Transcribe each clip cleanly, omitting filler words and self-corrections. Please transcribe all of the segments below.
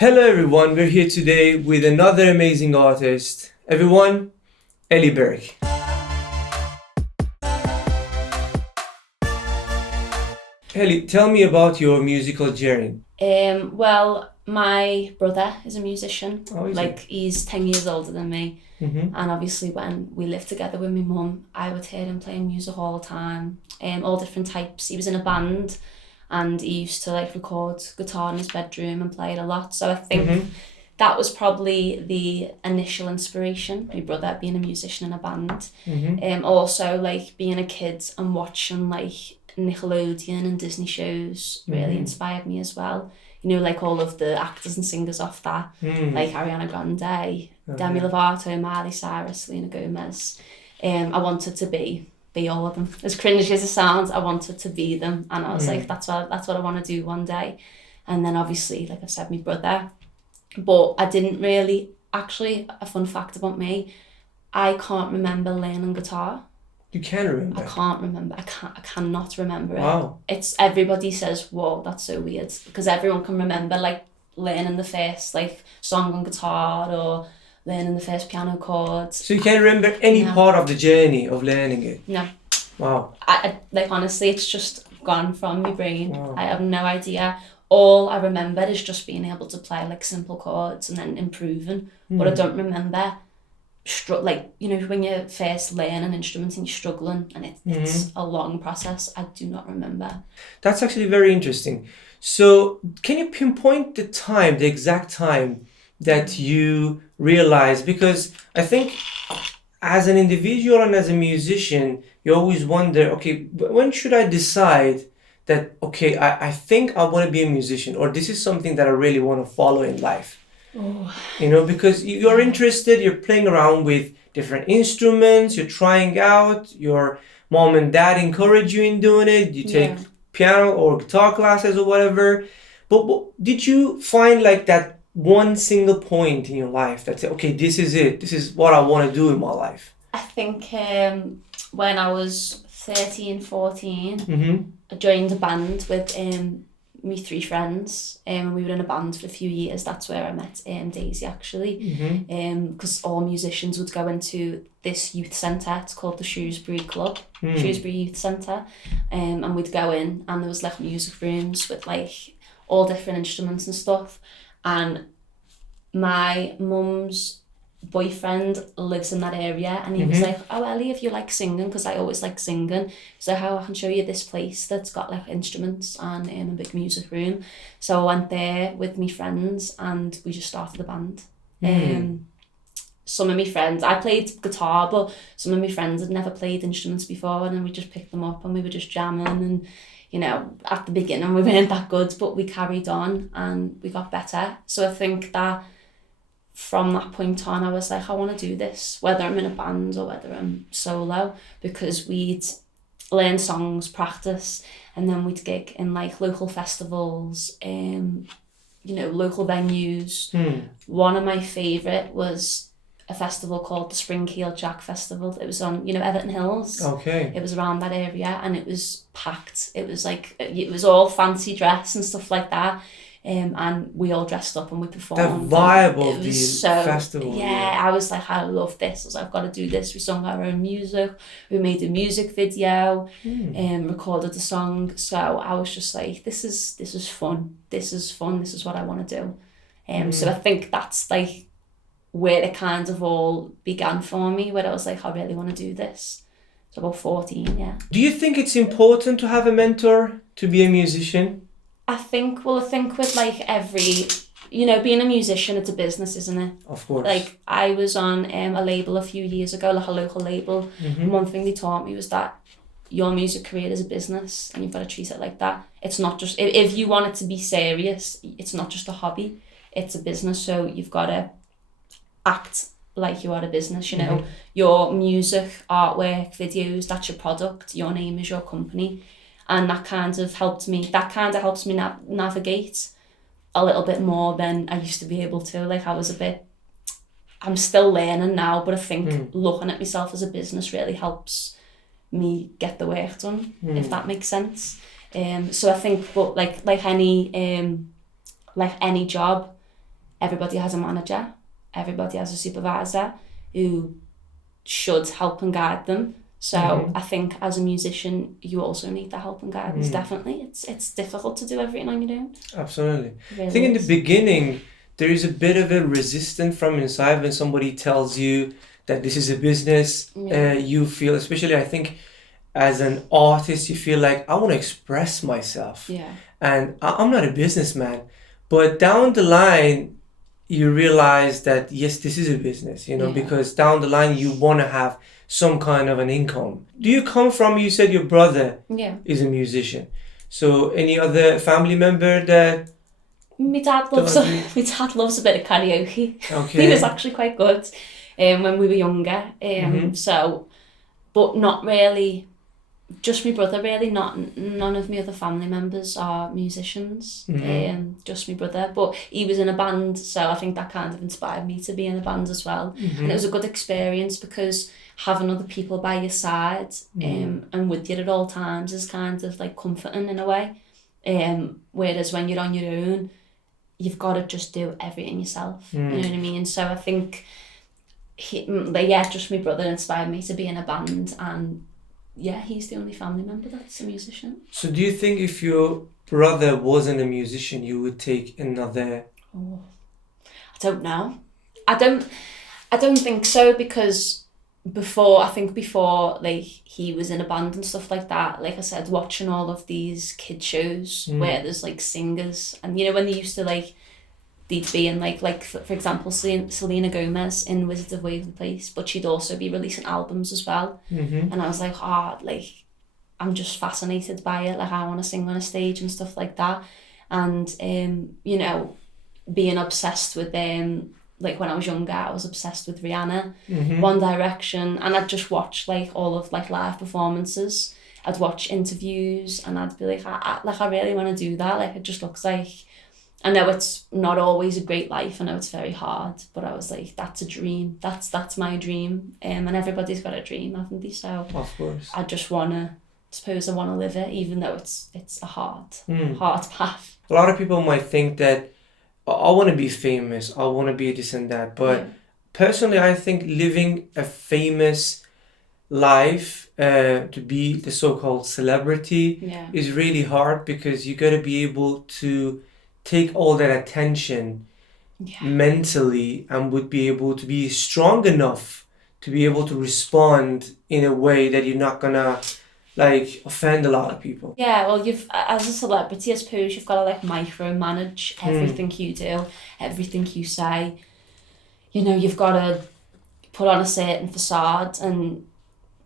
Hello everyone, we're here today with another amazing artist. Everyone, Ellie Burke. Ellie, tell me about your musical journey. Well, my brother is a musician. Oh, is Like, he's 10 years older than me. Mm-hmm. And obviously, when we lived together with my mum, I would hear him playing music all the time, all different types. He was in a band and he used to like record guitar in his bedroom and play it a lot. So I think Mm-hmm. that was probably the initial inspiration, my brother being a musician in a band. Mm-hmm. Also, like, being a kid and watching like Nickelodeon and Disney shows really Mm-hmm. inspired me as well. You know, like all of the actors and singers off that, like Ariana Grande, Demi Okay. Lovato, Miley Cyrus, Selena Gomez. I wanted to be all of them. As cringy as it sounds, I wanted to be them, and I was like, that's what I want to do one day. And then obviously, like I said, my brother. But I didn't really, actually, a fun fact about me, I can't remember learning guitar. You can I remember. can't remember. I cannot remember it. Wow. It's everybody says, whoa, that's so weird, because everyone can remember like learning the first like song on guitar or learning the first piano chords. So you can't remember any No. part of the journey of learning it. No, Wow. I like, honestly, it's just gone from my brain. Wow. I have no idea. All I remember is just being able to play like simple chords and then improving. But I don't remember like, you know, when you first learn an instrument and you're struggling and it's a long process. I do not remember. That's actually very interesting. So can you pinpoint the time, the exact time that you realized? Because I think as an individual and as a musician, you always wonder, okay, when should I decide that, okay, I think I want to be a musician, or this is something that I really want to follow in life? Oh, You know, because you're interested, you're playing around with different instruments, you're trying out, your mom and dad encourage you in doing it, you take yeah. piano or guitar classes or whatever. But did you find like that one single point in your life that said, okay, this is it, this is what I want to do in my life? I think when I was 13, 14, Mm-hmm. I joined a band with me three friends, and we were in a band for a few years. That's where I met Daisy, actually, Mm-hmm. because all musicians would go into this youth centre. It's called the Shrewsbury Club, Shrewsbury Youth Centre, and we'd go in, and there was like music rooms with like all different instruments and stuff. And my mum's boyfriend lives in that area, and he was like, oh, Ellie, if you like singing, because I always like singing, so how I can show you this place that's got like instruments and a big music room. So I went there with my friends and we just started a band. Some of my friends, I played guitar, but some of my friends had never played instruments before, and then we just picked them up and we were just jamming. And you know, at the beginning we weren't that good, but we carried on and we got better. So I think that from that point on, I was like, I want to do this, whether I'm in a band or whether I'm solo, because we'd learn songs, practice, and then we'd gig in like local festivals, you know, local venues. One of my favourite was a festival called the Spring Heel Jack Festival. It was on, you know, Everton Hills. Okay. It was around that area, and it was packed. It was like, it was all fancy dress and stuff like that. And we all dressed up and we The performed. vibe It of was the so, festival. yeah, I was like, I love this. I was like, I've got to do this. We sung our own music. We made a music video, recorded the song. So I was just like, this is fun. This is fun. This is what I want to do. So I think that's like where it kind of all began for me, where I was like, I really want to do this. So about 14, yeah. Do you think it's important to have a mentor to be a musician? I think with like every, you know, being a musician, it's a business, isn't it? Of course. Like, I was on a label a few years ago, like a local label. And one thing they taught me was that your music career is a business and you've got to treat it like that. It's not just, if you want it to be serious, it's not just a hobby, it's a business. So you've got to act like you are a business, you know. Your music, artwork, videos, that's your product. Your name is your company. And that kind of helps me navigate a little bit more than I used to be able to. Like, I'm still learning now, but I think looking at myself as a business really helps me get the work done, if that makes sense. So I think, but like any job, everybody has a manager, everybody has a supervisor who should help and guide them. So I think as a musician, you also need the help and guidance, definitely. It's difficult to do everything on your own. Absolutely. Really I think in is. the beginning, there is a bit of a resistance from inside when somebody tells you that this is a business. You feel, especially I think as an artist, you feel like, I want to express myself. Yeah. And I'm not a businessman. But down the line, you realize that, yes, this is a business, because down the line, you want to have some kind of an income. Do you come from, you said your brother is a musician. So any other family member that... My dad loves a bit of karaoke. Okay. He was actually quite good when we were younger. So, but not really, just my brother really, none of my other family members are musicians. Just my brother. But he was in a band, so I think that kind of inspired me to be in a band as well. And it was a good experience because having other people by your side and with you at all times is kind of like comforting in a way. Whereas when you're on your own, you've got to just do everything yourself. You know what I mean? So I think, just my brother inspired me to be in a band, and he's the only family member that's a musician. So do you think if your brother wasn't a musician, you would take another... Oh, I don't know. I don't think so, because before like he was in a band and stuff like that, like I said, watching all of these kid shows where there's like singers, and when they used to like, they'd be in like for example Selena Gomez in Wizards of Waverly Place, but she'd also be releasing albums as well. And I was like, I'm just fascinated by it, like I want to sing on a stage and stuff like that. And being obsessed with like when I was younger, I was obsessed with Rihanna, One Direction, and I'd just watch like all of like live performances. I'd watch interviews and I'd be like, I really want to do that. Like it just looks like, I know it's not always a great life, I know it's very hard, but I was like, that's a dream. That's my dream. And everybody's got a dream, haven't they? So of course. I just want to live it, even though it's a hard path. A lot of people might think that, I want to be famous, I want to be this and that. But personally, I think living a famous life, to be the so-called celebrity, is really hard, because you got to be able to take all that attention mentally, and would be able to be strong enough to be able to respond in a way that you're not going to like offend a lot of people. Yeah, well, as a celebrity, I suppose you've got to like micromanage everything you do, everything you say. You've got to put on a certain facade, and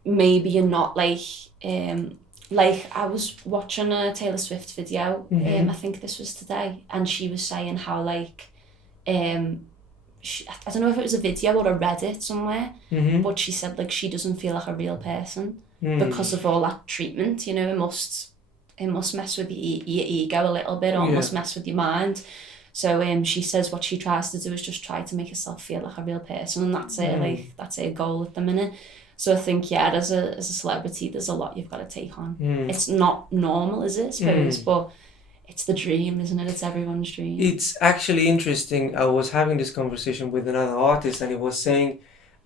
maybe you're not like I was watching a Taylor Swift video, I think this was today, and she was saying how like I don't know if it was a video or a Reddit somewhere, but she said like she doesn't feel like a real person. Because of all that treatment, it must mess with your ego a little bit, or it must mess with your mind. So she says what she tries to do is just try to make herself feel like a real person, and that's it. Like that's her goal at the minute. So I think as a celebrity, there's a lot you've got to take on. It's not normal, is it? I suppose, but it's the dream, isn't it? It's everyone's dream. It's actually interesting. I was having this conversation with another artist, and he was saying,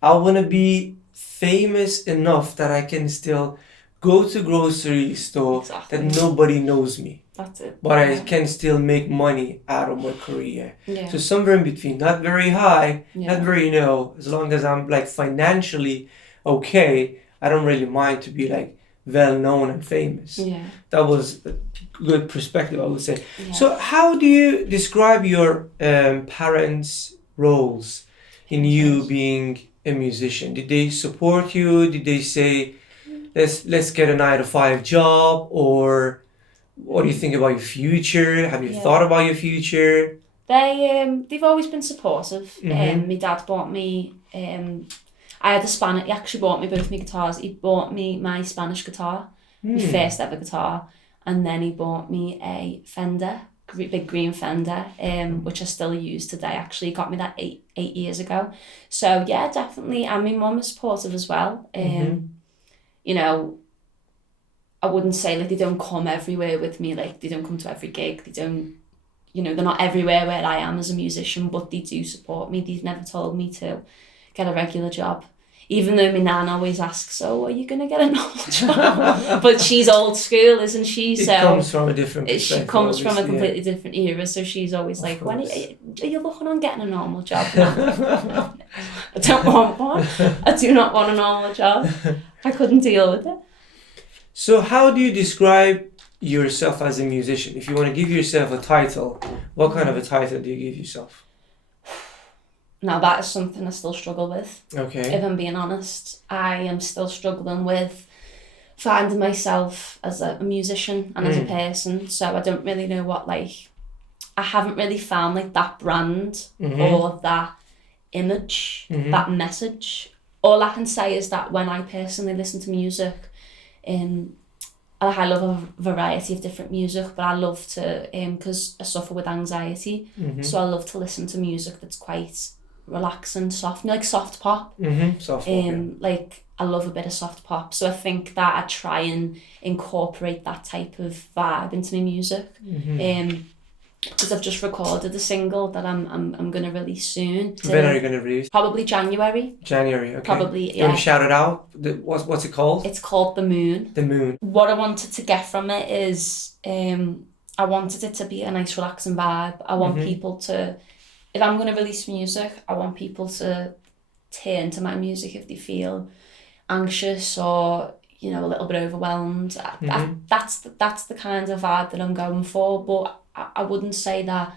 I want to be famous enough that I can still go to grocery store that nobody knows me. That's it. But I can still make money out of my career. Yeah. So somewhere in between, not very high, not very low, as long as I'm like financially okay, I don't really mind to be like well known and famous. Yeah. That was a good perspective, I would say. Yeah. So how do you describe your parents' roles in you being a musician? Did they support you? Did they say, let's get a 9-to-5 job? Or what do you think about your future? Have you thought about your future? They've always been supportive. My dad bought me I had a Spanish. He actually bought me both my guitars. He bought me my Spanish guitar, my first ever guitar, and then he bought me a Fender, big green Fender, which I still use today. Actually, he got me that eight years ago. So yeah, definitely. And my mum is supportive as well. I wouldn't say like they don't come everywhere with me. Like they don't come to every gig. They don't, you know, they're not everywhere where I am as a musician, but they do support me. They've never told me to get a regular job. Even though my nan always asks, so are you going to get a normal job? But she's old school, isn't she? It So comes from a different perspective. she comes from a obviously, completely different era, so she's always like, when course. are you looking on getting a normal job? I don't want one. I do not want a normal job. I couldn't deal with it. So how do you describe yourself as a musician? If you want to give yourself a title, what kind of a title do you give yourself? Now that is something I still struggle with. Okay. If I'm being honest, I am still struggling with finding myself as a musician and as a person. So I don't really know what, like, I haven't really found like that brand or that image, that message. All I can say is that when I personally listen to music, I love a variety of different music, but I love to, because I suffer with anxiety, so I love to listen to music that's quite relaxing, soft, you know, like soft pop. Soft pop, yeah. Like, I love a bit of soft pop, so I think that I try and incorporate that type of vibe into my music. Because I've just recorded a single that I'm gonna release soon. When are you gonna release? Probably January. January, okay. Probably, Do you want yeah. to shout it out? What's it called? It's called The Moon. The Moon. What I wanted to get from it is, I wanted it to be a nice relaxing vibe. I want people to, if I'm going to release music, I want people to turn to my music if they feel anxious or, you know, a little bit overwhelmed. That's the kind of vibe that I'm going for. But I wouldn't say that,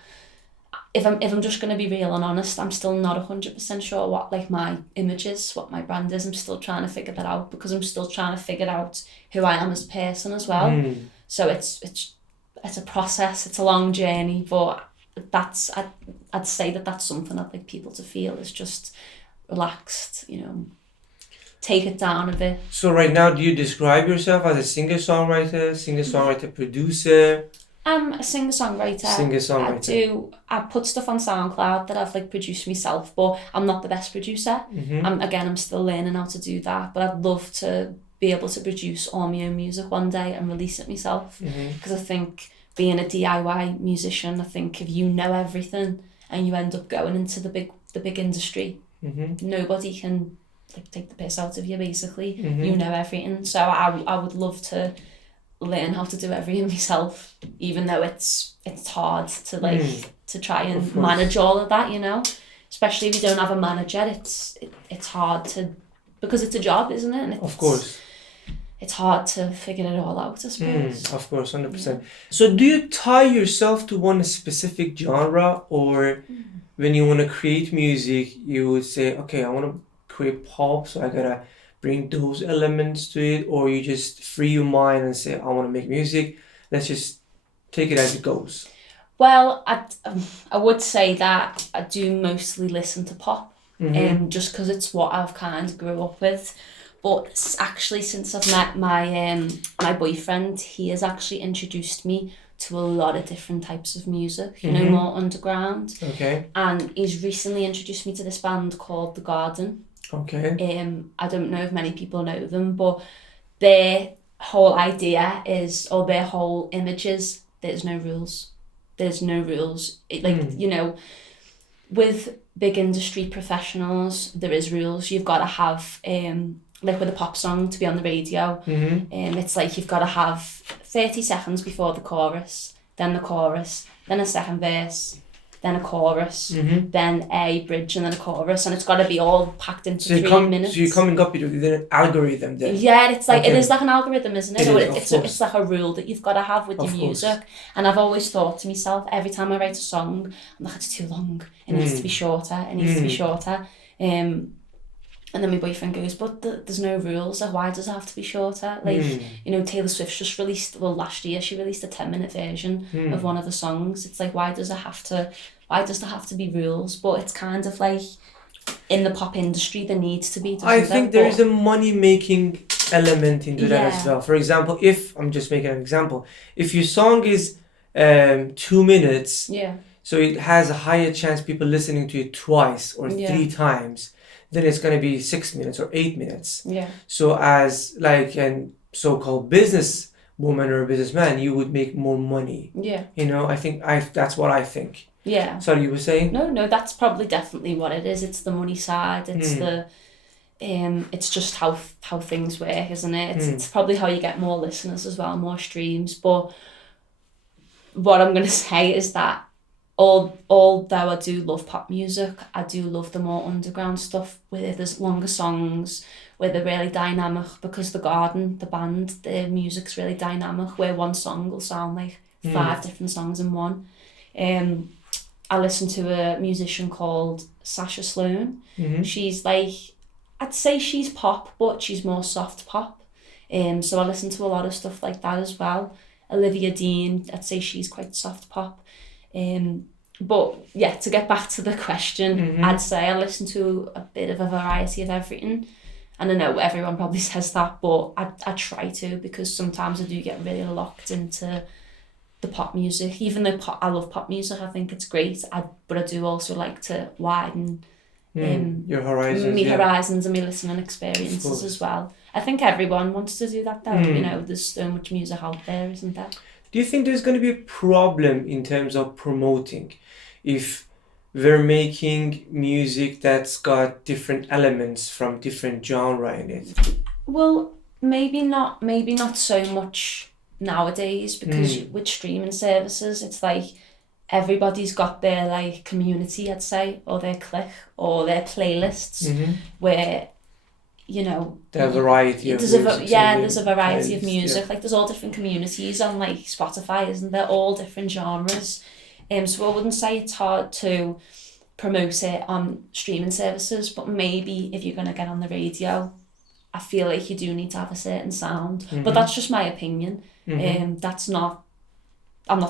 if I'm just going to be real and honest, I'm still not 100% sure what, like, my image is, what my brand is. I'm still trying to figure that out, because I'm still trying to figure out who I am as a person as well. So it's a process, it's a long journey, but I'd say that that's something I'd like people to feel, is just relaxed, you know, take it down a bit. So right now, do you describe yourself as a singer-songwriter, producer? I'm a singer-songwriter. I put stuff on SoundCloud that I've, like, produced myself, but I'm not the best producer. I'm still learning how to do that, but I'd love to be able to produce all my own music one day and release it myself. Because I think being a DIY musician, I think if you know everything and you end up going into the big industry, nobody can, like, take the piss out of you, basically. You know everything. So I would love to learn how to do everything myself, even though it's hard to, like, to try and manage all of that, you know, especially if you don't have a manager. It's hard to, because it's a job, isn't it? And of course, it's hard to figure it all out, I suppose. Of course, 100%. So do you tie yourself to one specific genre, or when you want to create music, you would say, okay, I want to create pop, so I gotta bring those elements to it, or you just free your mind and say, I want to make music, let's just take it as it goes? Well, I would say that I do mostly listen to pop, just because it's what I've kind of grew up with. But actually, since I've met my boyfriend, he has actually introduced me to a lot of different types of music, you know, more underground. Okay. And he's recently introduced me to this band called The Garden. Okay. I don't know if many people know them, but their whole idea is, or their whole image is, there's no rules. There's no rules. You know, with big industry professionals, there is rules. You've got to have, like with a pop song, to be on the radio, it's like you've got to have 30 seconds before the chorus, then a second verse, then a chorus, then a bridge, and then a chorus, and it's got to be all packed into 3 minutes. So you're coming up with an algorithm then? Yeah, it's like, it is like an algorithm, isn't it? It's like a rule that you've got to have with your music. And I've always thought to myself, every time I write a song, I'm like, it's too long, it needs to be shorter, and then my boyfriend goes, but there's no rules, like, why does it have to be shorter? Like, you know, Taylor Swift just released, last year she released a 10-minute version of one of the songs. It's like, why does there have to be rules? But it's kind of like, in the pop industry, there needs to be. I think there is a money-making element into that as well. For example, if, I'm just making an example, if your song is 2 minutes, so it has a higher chance people listening to it twice or 3 times, then it's going to be 6 minutes or 8 minutes. So as like a so-called business businesswoman or a businessman, you would make more money. Yeah. You know, I think that's what I think. Yeah. Sorry, you were saying? No, that's probably definitely what it is. It's the money side. It's it's just how things work, isn't it? It's probably how you get more listeners as well, more streams. But what I'm gonna say is that although I do love pop music, I do love the more underground stuff where there's longer songs, where they're really dynamic, because The Garden, the band, their music's really dynamic, where one song will sound like 5 different songs in one. I listen to a musician called Sasha Sloan. She's like, I'd say she's pop, but she's more soft pop. So I listen to a lot of stuff like that as well. Olivia Dean, I'd say she's quite soft pop. But yeah, to get back to the question, I'd say I listen to a bit of a variety of everything. And I know everyone probably says that, but I try to, because sometimes I do get really locked into the pop music. Even though I love pop music, I think it's great. But I do also like to widen your horizons, horizons and my listening experiences as well. I think everyone wants to do that though. You know, there's so much music out there, isn't there? Do you think there's going to be a problem in terms of promoting if we're making music that's got different elements from different genre in it? Well, maybe not so much nowadays, because with streaming services, it's like everybody's got their like community, I'd say, or their clique or their playlists, where, you know, there's a variety of music. There's a variety of music. Like there's all different communities on like Spotify, isn't there? All different genres. So I wouldn't say it's hard to promote it on streaming services, but maybe if you're gonna get on the radio, I feel like you do need to have a certain sound. But that's just my opinion. I'm not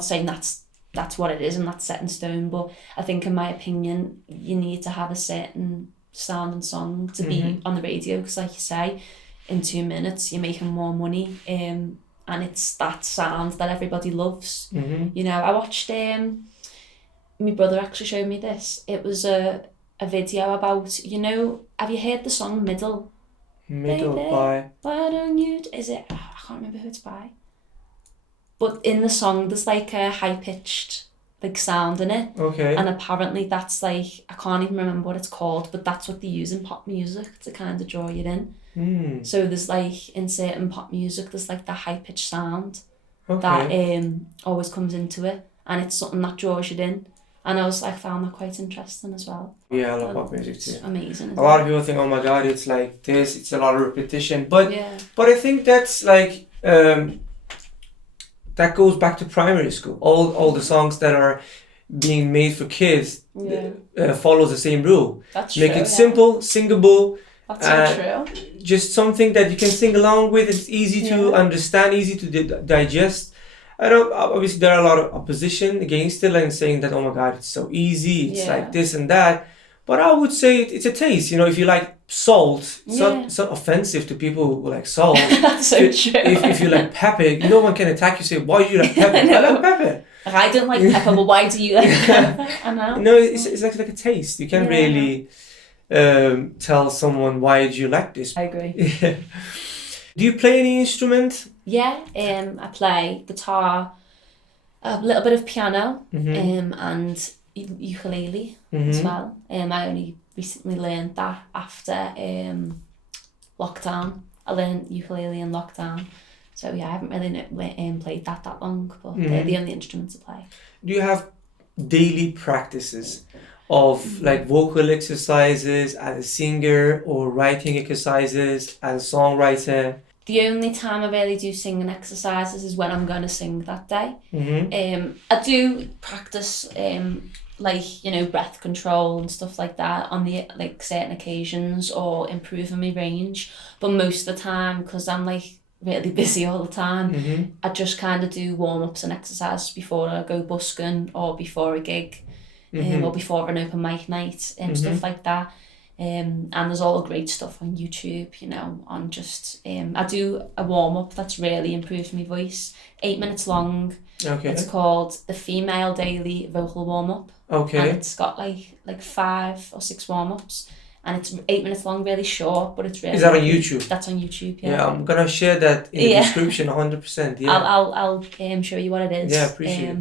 saying that's what it is and that's set in stone, but I think in my opinion you need to have a certain sound and song to be on the radio, because like you say, in 2 minutes you're making more money, and it's that sound that everybody loves. You know, I watched my brother actually showed me this. It was a video about, you know, have you heard the song Middle Baby, by why don't you, is it, I can't remember who it's by, but in the song there's like a high-pitched like sound in it, and apparently that's like, I can't even remember what it's called, but that's what they use in pop music to kind of draw you in. So there's like, in certain pop music there's like the high-pitched sound that always comes into it, and it's something that draws you in. And I was like, found that quite interesting as well. Yeah, I love pop music too. It's amazing. A lot of people think, oh my god, it's like this, it's a lot of repetition. But I think that's like, that goes back to primary school. All the songs that are being made for kids follows the same rule. That's Make true, it simple, singable. That's so true. Just something that you can sing along with. It's easy to understand, easy to digest. I don't, obviously there are a lot of opposition against it, and saying that, oh my god, it's so easy, it's like this and that. But I would say it's a taste. You know, if you like salt, it's not offensive to people who like salt. That's so true. If you like pepper, no one can attack you, say, why do you like pepper? I like pepper. Like, I don't like pepper, but why do you like pepper? I know. No, it's like a taste. You can't really tell someone, why do you like this? I agree. Do you play any instrument? Yeah, I play guitar, a little bit of piano, and ukulele as well. I only recently learned that after lockdown. I learned ukulele in lockdown. So yeah, I haven't really played that long, but they're the only instruments I play. Do you have daily practices of like vocal exercises as a singer, or writing exercises as a songwriter? The only time I really do singing exercises is when I'm going to sing that day. I do practice like, you know, breath control and stuff like that on the like certain occasions, or improving my range. But most of the time, because I'm like really busy all the time, I just kind of do warm-ups and exercises before I go busking, or before a gig, or before an open mic night, and stuff like that. And there's all great stuff on YouTube, you know, on just, I do a warm-up that's really improved my voice, 8 minutes long. It's called the Female Daily Vocal Warm-Up. And it's got like 5 or 6 warm-ups. and it's 8 minutes long, really short, but it's really. Is that on YouTube? That's on YouTube. Yeah. Yeah, I'm gonna share that in the description, 100%. Yeah. I'll show you what it is. Yeah, appreciate it.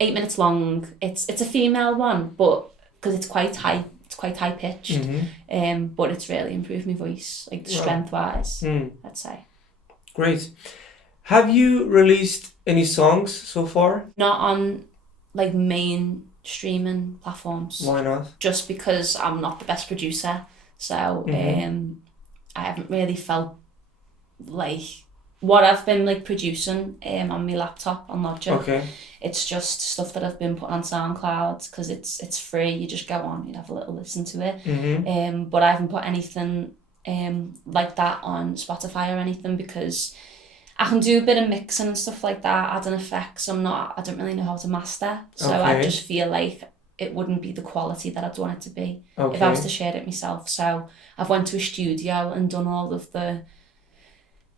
8 minutes long. It's a female one, but because it's quite high pitched. But it's really improved my voice, like strength wise. I'd say. Great. Have you released any songs so far? Not on like main streaming platforms. Why not? Just because I'm not the best producer, so I haven't really felt like what I've been like producing on my laptop on Logic. Okay. It's just stuff that I've been putting on SoundCloud because it's free. You just go on, you have a little listen to it. But I haven't put anything like that on Spotify or anything because I can do a bit of mixing and stuff like that, adding effects. I don't really know how to master. So I just feel like it wouldn't be the quality that I'd want it to be if I was to share it myself. So I've went to a studio and done all of the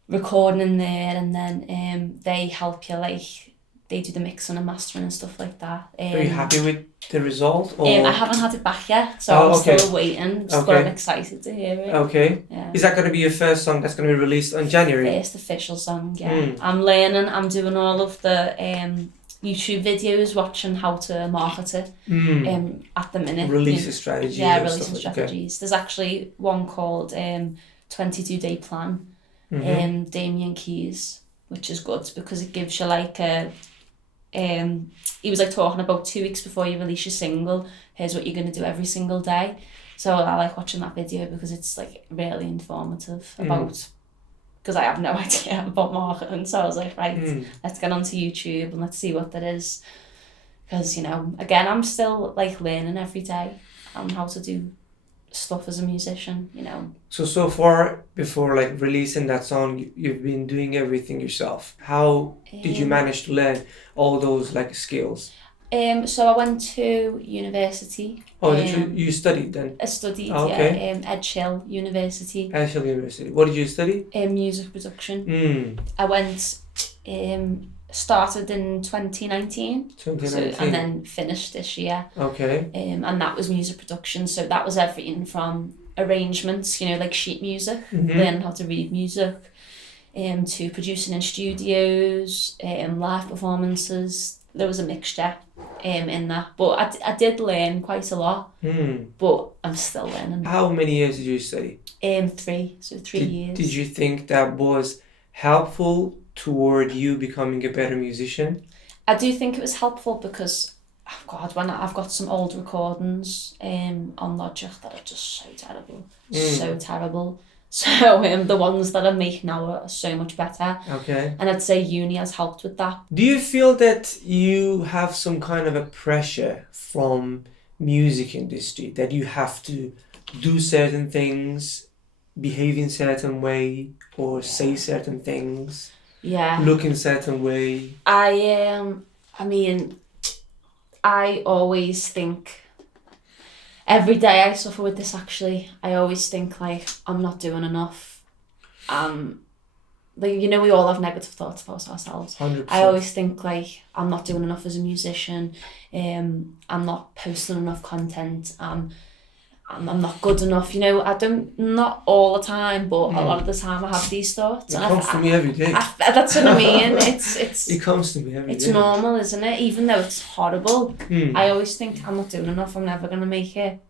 recording in there, and then they help you, like they do the mixing and mastering and stuff like that. Are you happy with the result? Or? I haven't had it back yet, so I'm still waiting. But I'm excited to hear it. Okay. Yeah. Is that going to be your first song that's going to be released on January? First official song, yeah. I'm learning. I'm doing all of the YouTube videos, watching how to market it. At the minute. Release strategies. Yeah, releasing strategies. There's actually one called 22 Day Plan. Damien Keys, which is good because it gives you like a he was like talking about 2 weeks before you release your single, here's what you're going to do every single day. So I like watching that video because it's like really informative about, because I have no idea about marketing. So I was like, right, let's get onto YouTube and let's see what that is, because again, I'm still like learning every day on how to do stuff as a musician. So far, before like releasing that song, you've been doing everything yourself. How did you manage to learn all those like skills? So I went to university. Oh, did you studied then? I studied, Ed Chill University. Ed Chill University. What did you study? Music production. I went, started in 2019. And then finished this year. Okay. And that was music production. So that was everything from arrangements, like sheet music, learning how to read music, to producing in studios, live performances. There was a mixture in that, but I did learn quite a lot. But I'm still learning. How many years did you study? 3 years. Did you think that was helpful toward you becoming a better musician? I do think it was helpful because, oh God, when I've got some old recordings on Logic that are just so terrible, so terrible. So the ones that I make now are so much better. Okay. And I'd say uni has helped with that. Do you feel that you have some kind of a pressure from music industry that you have to do certain things, behave in certain way, or say certain things? Yeah. Look in certain way? I mean, I always think, every day I suffer with this actually. I always think like I'm not doing enough. Like, we all have negative thoughts about ourselves. 100%. I always think like I'm not doing enough as a musician. I'm not posting enough content. I'm not good enough. Not all the time, but a lot of the time I have these thoughts. It comes to me every day. That's what I mean. It comes to me every day. It's normal, isn't it? Even though it's horrible, I always think I'm not doing enough. I'm never gonna make it.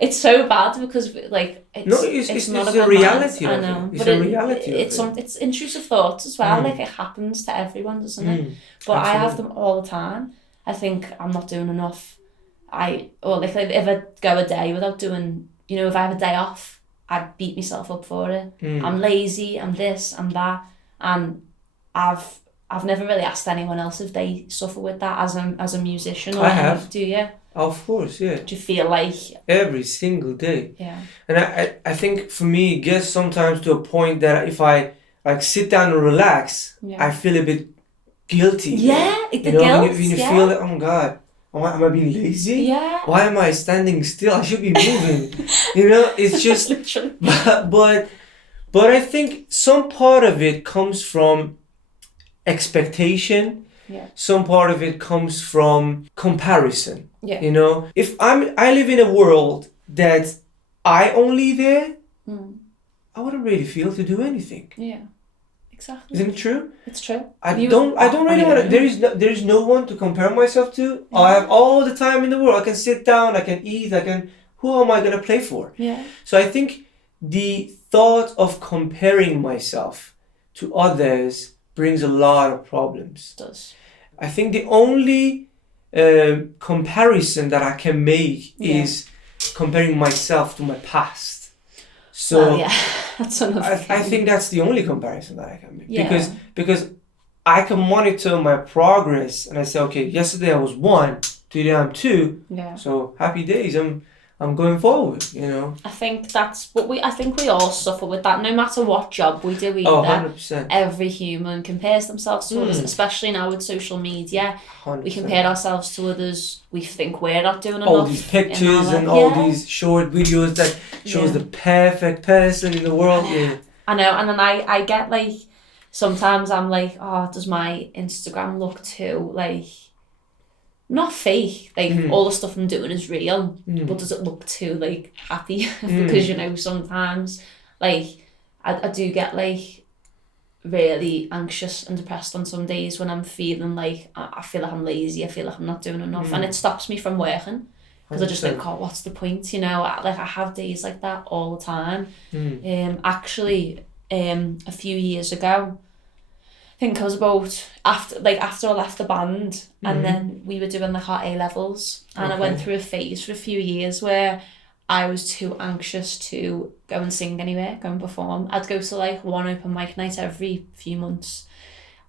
It's so bad because it's not a reality. I know, it's a reality. It's intrusive thoughts as well. Like it happens to everyone, doesn't it? But absolutely. I have them all the time. I think I'm not doing enough. If I go a day without doing, if I have a day off, I beat myself up for it. I'm lazy, I'm this, I'm that, and I've never really asked anyone else if they suffer with that as a musician. I have. Do you? Of course, yeah. Do you feel like every single day? Yeah. And I think for me, it gets sometimes to a point that if I like sit down and relax, I feel a bit guilty. Yeah, the guilt. When you feel that, oh God. Am I being lazy? Yeah. Why am I standing still? I should be moving. It's just. but I think some part of it comes from expectation. Yeah. Some part of it comes from comparison. Yeah. If I live in a world that I only there, I wouldn't really feel to do anything. Yeah, exactly. Isn't it true? It's true. I don't really want to. There is no one to compare myself to. I have all the time in the world. I can sit down. I can eat. Who am I gonna play for? Yeah. So I think the thought of comparing myself to others brings a lot of problems. It does. I think the only comparison that I can make is comparing myself to my past. So that's another thing. I think that's the only comparison that I can make. Because I can monitor my progress and I say, okay, yesterday I was 1, today I'm 2. Yeah. So happy days. I'm going forward, you know. I think that's what I think we all suffer with that. No matter what job we do either. 100%. Every human compares themselves to others, especially now with social media. 100%. We compare ourselves to others. We think we're not doing enough. All these pictures and all these short videos that shows the perfect person in the world. Yeah. I know, and then I get like, sometimes I'm like, oh, does my Instagram look too like, not fake, like all the stuff I'm doing is real, but does it look too like happy? Because you know, sometimes like I do get like really anxious and depressed on some days when I'm feeling like I feel like I'm lazy, I feel like I'm not doing enough, and it stops me from working because I just think, oh, what's the point, you know? I have days like that all the time. Actually, a few years ago, I think I was about after I left the band, and then we were doing like our A-levels, and I went through a phase for a few years where I was too anxious to go and sing anywhere, go and perform. I'd go to like one open mic night every few months.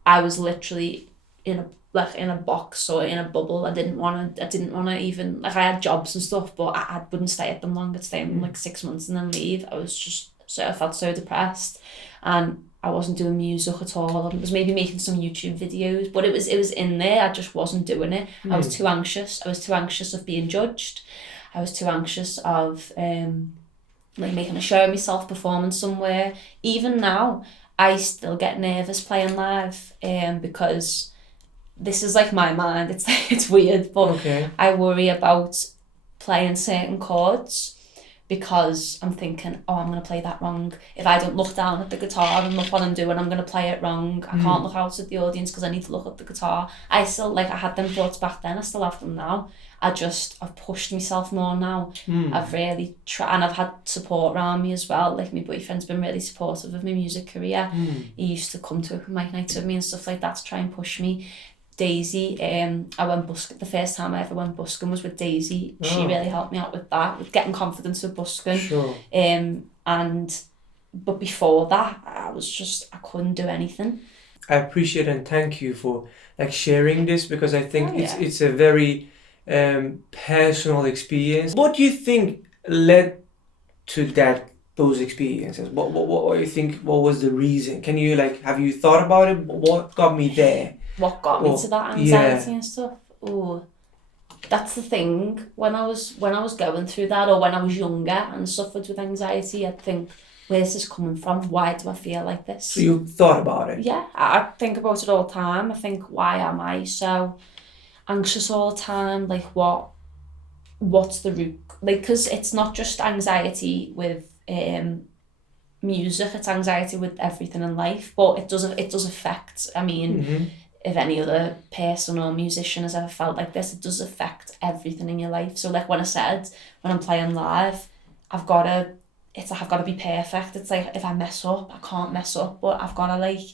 I was literally in a box or in a bubble. I didn't want to even, like, I had jobs and stuff, but I wouldn't stay at them long. I'd stay in like 6 months and then leave. I felt so depressed, and I wasn't doing music at all. I was maybe making some YouTube videos, but it was in there. I just wasn't doing it. I was too anxious. I was too anxious of being judged. I was too anxious of like making a show of myself, performing somewhere. Even now, I still get nervous playing live, because this is like my mind. It's weird, but I worry about playing certain chords, because I'm thinking, oh, I'm going to play that wrong. If I don't look down at the guitar and look what I'm doing, I'm going to play it wrong. I can't look out at the audience because I need to look at the guitar. I still, like, I had them thoughts back then, I still have them now. I've pushed myself more now. I've really tried, and I've had support around me as well. Like, my boyfriend's been really supportive of my music career. He used to come to open mic nights with me and stuff like that to try and push me. Daisy, I went busking. The first time I ever went busking was with Daisy. She really helped me out with that, with getting confidence with busking. Sure. But before that, I couldn't do anything. I appreciate and thank you for like sharing this, because I think it's a very personal experience. What do you think led to those experiences? What do you think? What was the reason? Can you have you thought about it? What got me there? What got me to that anxiety and stuff? Oh, that's the thing. When I was going through that, or when I was younger and suffered with anxiety, I'd think, where's this coming from? Why do I feel like this? So you thought about it? Yeah, I think about it all the time. I think, why am I so anxious all the time? Like, what's the root? Like, because it's not just anxiety with music, it's anxiety with everything in life, but it does affect, I mean, if any other person or musician has ever felt like this, it does affect everything in your life. So like when I said, when I'm playing live, I've got to be perfect. It's like, if I mess up, I can't mess up, but I've got to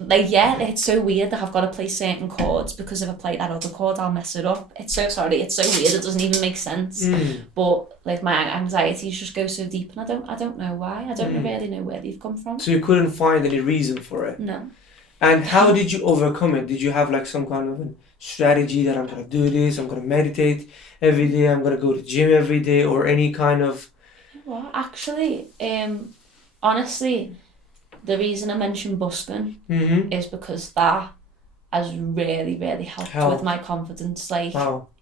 it's so weird that I've got to play certain chords, because if I play that other chord, I'll mess it up. It's so weird, it doesn't even make sense. But like, my anxieties just go so deep, and I don't know why. I don't really know where they've come from. So you couldn't find any reason for it? No. And how did you overcome it? Did you have like some kind of a strategy that I'm going to do this, I'm going to meditate every day, I'm going to go to the gym every day, or any kind of... Well, actually, honestly, the reason I mentioned busking is because that has really, really helped with my confidence,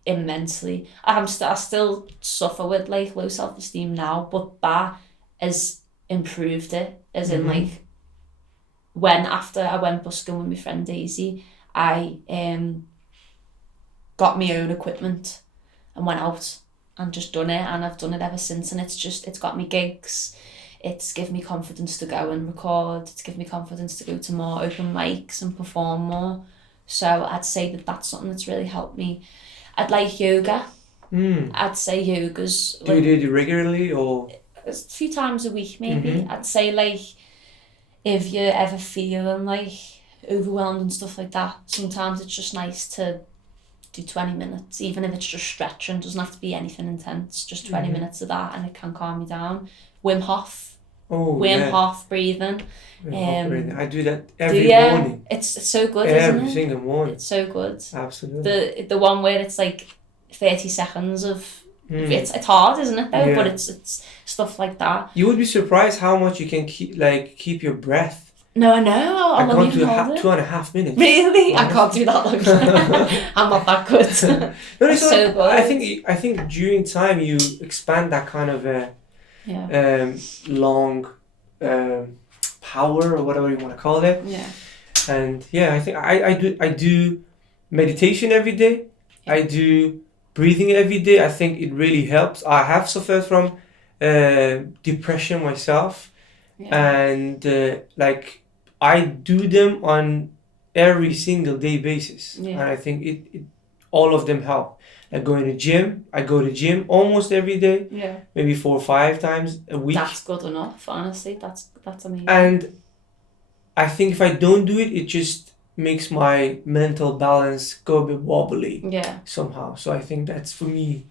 immensely. I still suffer with low self-esteem now, but that has improved it, as in when after I went busking with my friend Daisy, I got my own equipment and went out and just done it, and I've done it ever since, and it's got me gigs. It's given me confidence to go and record. It's given me confidence to go to more open mics and perform more. So I'd say that that's something that's really helped me. I'd like yoga. I'd say yoga's... Do you do it regularly or...? A few times a week maybe. I'd say like if you're ever feeling like overwhelmed and stuff like that, sometimes it's just nice to do 20 minutes, even if it's just stretching. Doesn't have to be anything intense, just 20 minutes of that, and it can calm me down. Wim Hof. Wim Hof breathing. I do that every morning. It's so good, every isn't it? single morning. It's so good. Absolutely. The one where it's like 30 seconds of it's hard, isn't it though? But it's stuff like that. You would be surprised how much you can keep your breath. No, I know. I can't do 2.5 minutes. Really? I can't do that long. I'm not that good. No, it's so good. I think during time you expand that kind of long power or whatever you want to call it. Yeah. And I think I do meditation every day. Yeah. I do breathing every day. I think it really helps. I have suffered from depression myself, and like I do them on every single day basis, and I think it all of them help. Like going to gym, I go to gym almost every day. Yeah. Maybe 4 or 5 times a week. That's good enough, honestly. That's amazing. And I think if I don't do it, it just makes my mental balance go a bit wobbly. Yeah. Somehow. So I think that's, for me,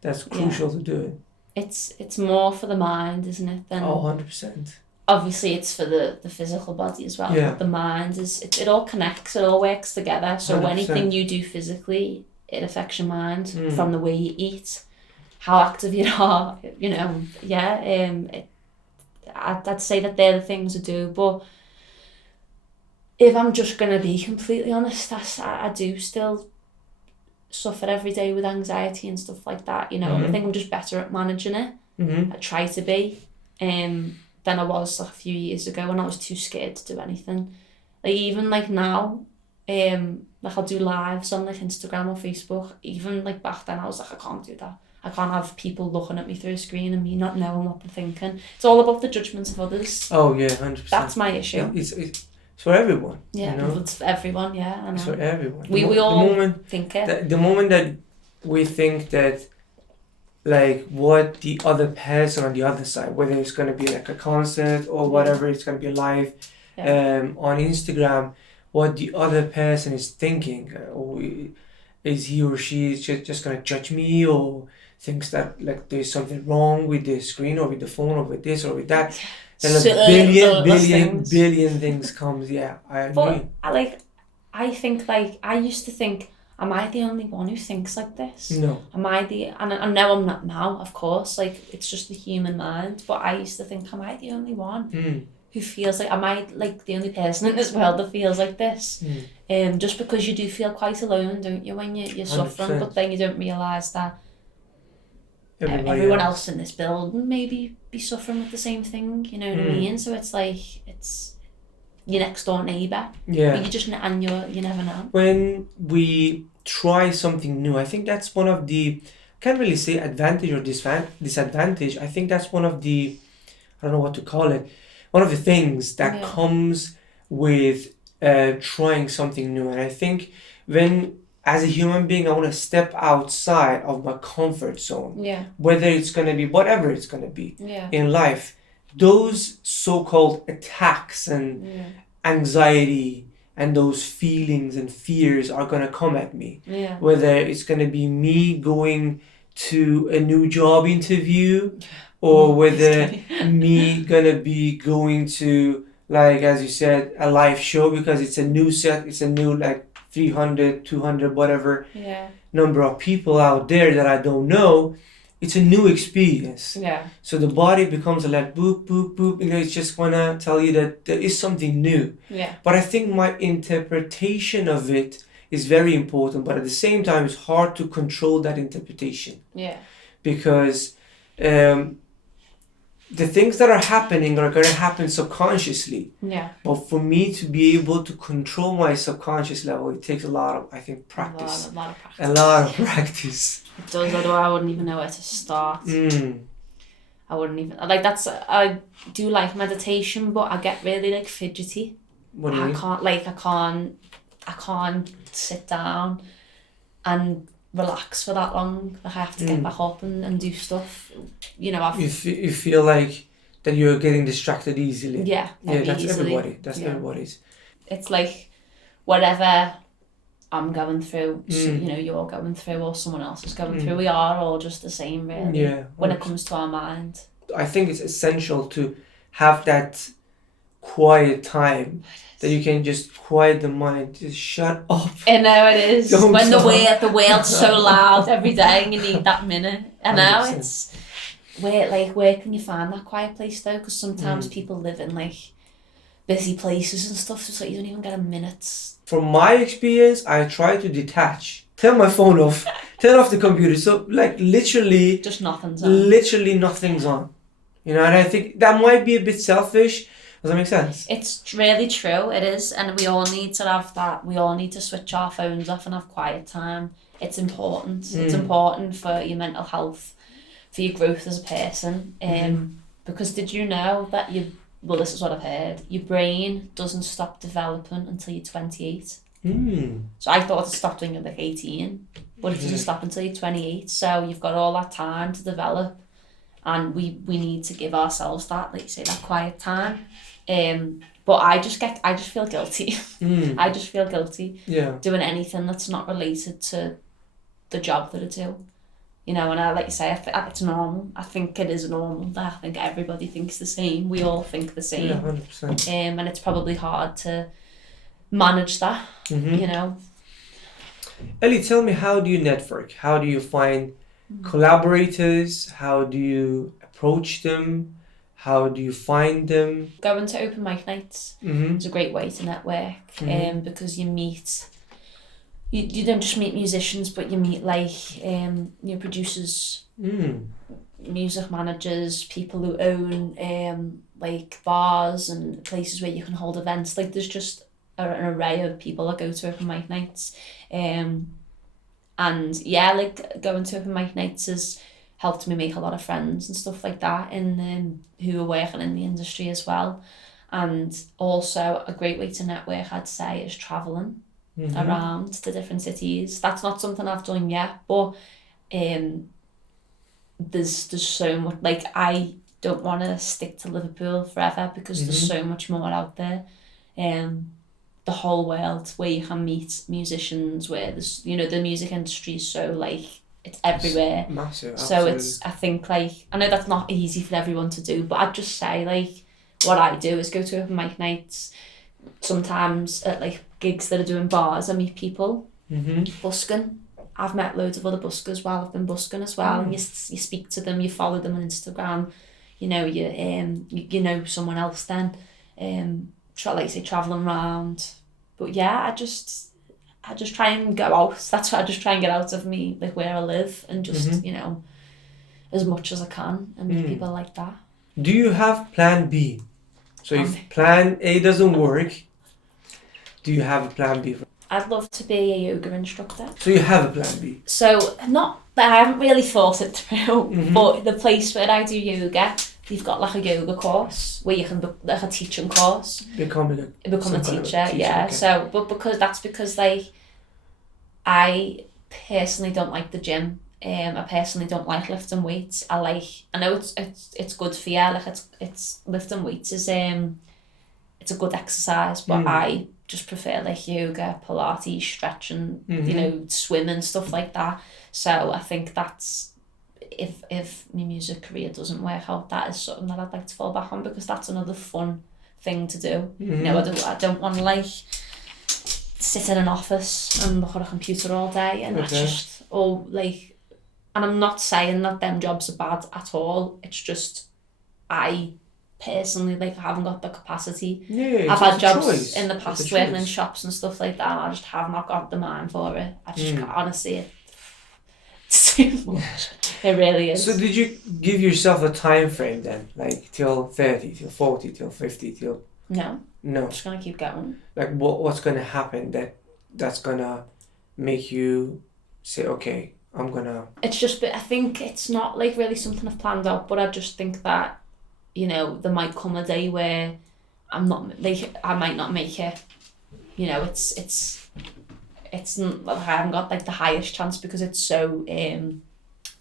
that's crucial to do it. It's more for the mind, isn't it? Than 100%. Obviously, it's for the physical body as well. Yeah. But the mind it all connects. It all works together. So 100%. anything you do physically, it affects your mind from the way you eat, how active you are. You know, I'd say that they're the things I do. But if I'm just gonna be completely honest, I do still suffer every day with anxiety and stuff like that. You know, I think I'm just better at managing it. I try to be, than I was like a few years ago when I was too scared to do anything. Like even like now, like I'll do lives on like Instagram or Facebook. Even like back then I was like, I can't do that. I can't have people looking at me through a screen and me not knowing what they're thinking. It's all about the judgments of others. Oh yeah, 100%. That's my issue. It's for everyone. Yeah, you know? It's for everyone. Yeah, I know. It's for everyone. We all think it. The moment that we think that, like, what the other person on the other side, whether it's going to be like a concert or whatever, it's going to be live on Instagram, what the other person is thinking, or is he or she just going to judge me, or thinks that like there's something wrong with the screen or with the phone or with this or with that. Then a billion things comes. Yeah, I agree. But I think like I used to think, am I the only one who thinks like this? No. Am I and I know I'm not now, of course, like it's just the human mind, but I used to think, am I the only one who feels like, am I like the only person in this world that feels like this? Just because you do feel quite alone, don't you, when you're suffering, 100%. But then you don't realise that everyone else in this building maybe be suffering with the same thing, you know what I mean? So it's like, it's your next door neighbour. Yeah. But you never know. When we try something new, I think that's one of the, can't really say advantage or disadvantage. I think that's one of the, I don't know what to call it, one of the things that comes with trying something new. And I think when, as a human being, I want to step outside of my comfort zone. Yeah. Whether it's going to be whatever it's going to be in life. Those so-called attacks and anxiety and those feelings and fears are going to come at me. Yeah. Whether it's going to be me going to a new job interview, or whether me going to be going to, like, as you said, a live show because it's a new set, it's a new, like, 300, 200, whatever number of people out there that I don't know. It's a new experience. Yeah. So the body becomes like boop, boop, boop. You know, it's just going to tell you that there is something new. Yeah. But I think my interpretation of it is very important. But at the same time, it's hard to control that interpretation. Yeah. Because the things that are happening are going to happen subconsciously. Yeah. But for me to be able to control my subconscious level, it takes a lot of, I think, practice. A lot of practice. A lot of practice. It does, although I wouldn't even know where to start. Mm. I wouldn't even, like, I do like meditation, but I get really, like, fidgety. What do you mean? I can't sit down and relax for that long. Like, I have to get back up and do stuff. You know, you feel like that you're getting distracted easily. Yeah, that's easily. everybody. That's everybody's. It's like whatever I'm going through, you know, you're going through, or someone else is going through. We are all just the same, really. Yeah. When it comes to our mind. I think it's essential to have that quiet time that you can just quiet the mind, just shut up. I know it is. Don't when talk. the world's so loud every day and you need that minute. I know 100%. it's where can you find that quiet place though? Because sometimes people live in like busy places and stuff, so it's like you don't even get a minute. From my experience, I try to detach. Turn my phone off. Turn off the computer. So like literally just nothing's on. Literally nothing's on. You know, and I think that might be a bit selfish. Does that make sense? It's really true, it is, and we all need to have that. We all need to switch our phones off and have quiet time. It's important. It's important for your mental health, for your growth as a person. Because did you know that this is what I've heard, your brain doesn't stop developing until you're 28. So I thought it stopped when you're like 18, but it doesn't stop until you're 28. So you've got all that time to develop, and we need to give ourselves that, like you say, that quiet time. But I just feel guilty. I just feel guilty doing anything that's not related to the job that I do. You know, and I, like you say, it's normal. I think it is normal. I think everybody thinks the same. We all think the same. Yeah, 100%. And it's probably hard to manage that, you know. Ellie, tell me, how do you network? How do you find collaborators? How do you approach them? How do you find them? Going to open mic nights is a great way to network, because you meet, you don't just meet musicians, but you meet like producers, music managers, people who own like bars and places where you can hold events. Like there's just an array of people that go to open mic nights, and yeah, like going to open mic nights has helped me make a lot of friends and stuff like that, and who are working in the industry as well. And also a great way to network, I'd say, is travelling around the different cities. That's not something I've done yet, but there's so much. Like I don't want to stick to Liverpool forever because there's so much more out there. The whole world where you can meet musicians, where there's, you know, the music industry is so like, it's everywhere. It's massive. So absolutely. it's, I think like, I know that's not easy for everyone to do, but I'd just say like, what I do is go to open mic nights, sometimes at like gigs that are doing bars, I meet people, busking. I've met loads of other buskers while I've been busking as well, and you speak to them, you follow them on Instagram, you know, you know someone else then, like you say, travelling around. But yeah, I just try and go out. That's what I just try and get out of me, like where I live, and just, you know, as much as I can, and meet people like that. Do you have plan B? So if plan A doesn't work, do you have a plan B? I'd love to be a yoga instructor. So you have a plan B? So I haven't really thought it through, but the place where I do yoga, you've got like a yoga course where you can book like a teaching course. Become a teacher, yeah. Okay. So, but because like, I personally don't like the gym. I personally don't like lifting weights. I know it's good for you. Like it's lifting weights is it's a good exercise, but I just prefer like yoga, Pilates, stretching, you know, swimming, stuff like that. So I think that's, if my music career doesn't work out, that is something that I'd like to fall back on, because that's another fun thing to do. You know, I don't want to like sit in an office and look at a computer all day, and that's just all like. And I'm not saying that them jobs are bad at all. It's just I personally like haven't got the capacity. Yeah, I've had jobs in the past working in shops and stuff like that, and I just have not got the mind for it. I just honestly, it's too much. It really is. So did you give yourself a time frame then? Like till 30, till 40, till 50, till... No. No. I'm just going to keep going. Like what's going to happen that's going to make you say, okay, I'm going to... It's just, I think it's not like really something I've planned out, but I just think that, you know, there might come a day where I might not make it. You know, it's I haven't got like the highest chance because it's so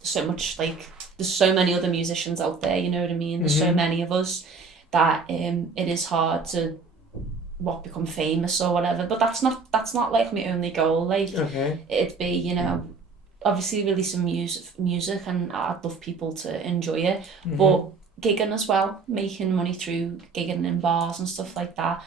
so much, like there's so many other musicians out there, you know what I mean? There's so many of us that it is hard to become famous or whatever. But that's not like my only goal. Like it'd be, you know, obviously releasing music and I'd love people to enjoy it. But gigging as well, making money through gigging in bars and stuff like that.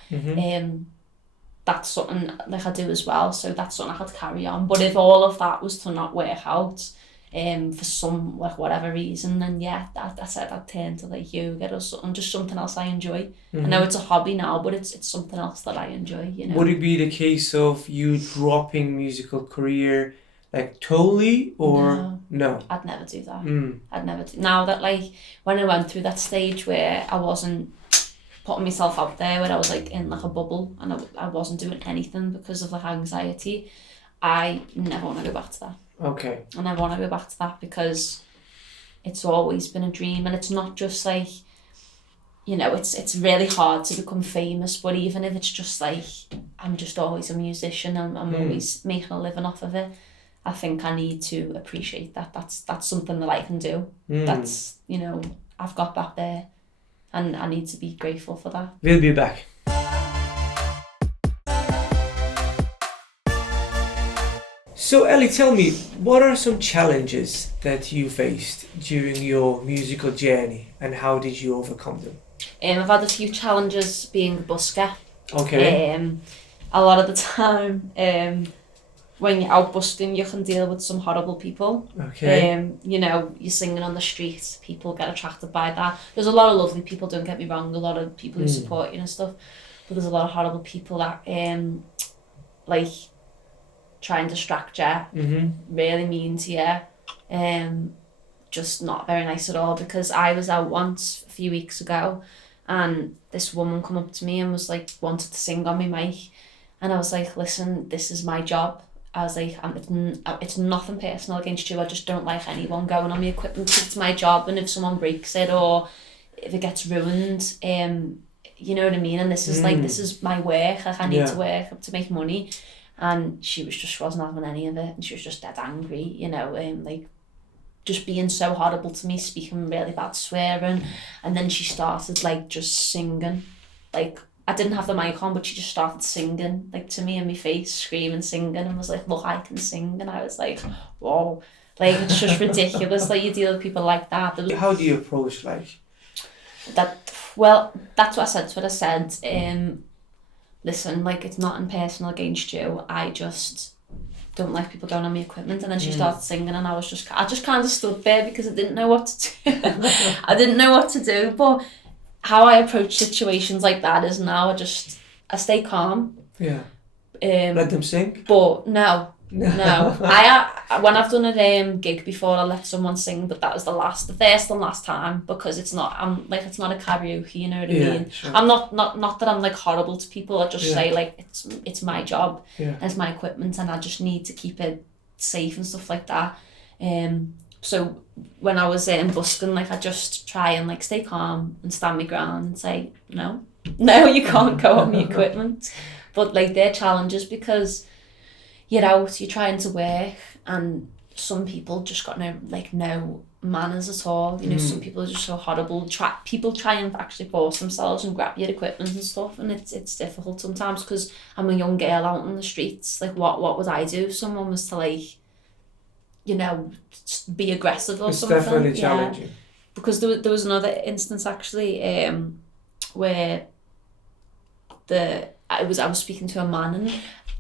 That's something like I do as well, so that's something I had to carry on. But if all of that was to not work out, for some like whatever reason, then yeah, I said I'd turn to like yoga or something, just something else I enjoy. I know it's a hobby now, but it's something else that I enjoy. You know. Would it be the case of you dropping musical career like totally, or no? I'd never do that. I'd never do. Now that like when I went through that stage where I wasn't putting myself out there, where I was like in like a bubble and I wasn't doing anything because of like anxiety, I never want to go back to that. Okay. I never want to go back to that because it's always been a dream, and it's not just like, you know, it's really hard to become famous, but even if it's just like I'm just always a musician and I'm always making a living off of it, I think I need to appreciate that. That's something that I can do. That's, you know, I've got back there. And I need to be grateful for that. We'll be back. So Ellie, tell me, what are some challenges that you faced during your musical journey and how did you overcome them? I've had a few challenges being a busker. Okay. A lot of the time, when you're out busking, you can deal with some horrible people. Okay. You know, you're singing on the streets, people get attracted by that. There's a lot of lovely people, don't get me wrong, a lot of people who support you and stuff, but there's a lot of horrible people that like try and distract you, really mean to you, just not very nice at all. Because I was out once a few weeks ago and this woman come up to me and was like, wanted to sing on my mic, and I was like, listen, this is my job. I was like, it's nothing personal against you. I just don't like anyone going on my equipment. It's my job, and if someone breaks it or if it gets ruined, you know what I mean. And this is like, this is my work. Like I need to work to make money. And she wasn't having any of it, and she was just dead angry. You know, like just being so horrible to me, speaking really bad swearing, and then she started like just singing, like. I didn't have the mic on, but she just started singing, like to me in my face, screaming, singing, and was like, look, I can sing. And I was like, whoa, like it's just ridiculous. Like you deal with people like that. How do you approach like that? Well, that's what I said. That's what I said. Listen, like it's nothing personal against you. I just don't like people going on my equipment. And then she started singing, and I just kind of stood there because I didn't know what to do. I didn't know what to do, but how I approach situations like that is now I stay calm. Yeah. Let them sing? But no. I when I've done a gig before, I let someone sing, but that was the first and last time, because it's not a karaoke, you know what I mean? Sure. I'm not that I'm like horrible to people. I just say like it's my job and it's my equipment, and I just need to keep it safe and stuff like that. So when I was busking, like I just try and like stay calm and stand my ground and say, no, you can't go on my equipment. But like they're challenges because you're out, you're trying to work, and some people just got no manners at all. You know, some people are just so horrible. People try and actually force themselves and grab your equipment and stuff, and it's difficult sometimes because I'm a young girl out on the streets. Like what would I do if someone was to like, you know, be aggressive or something? It's definitely challenging. Because there was another instance actually where I was speaking to a man, and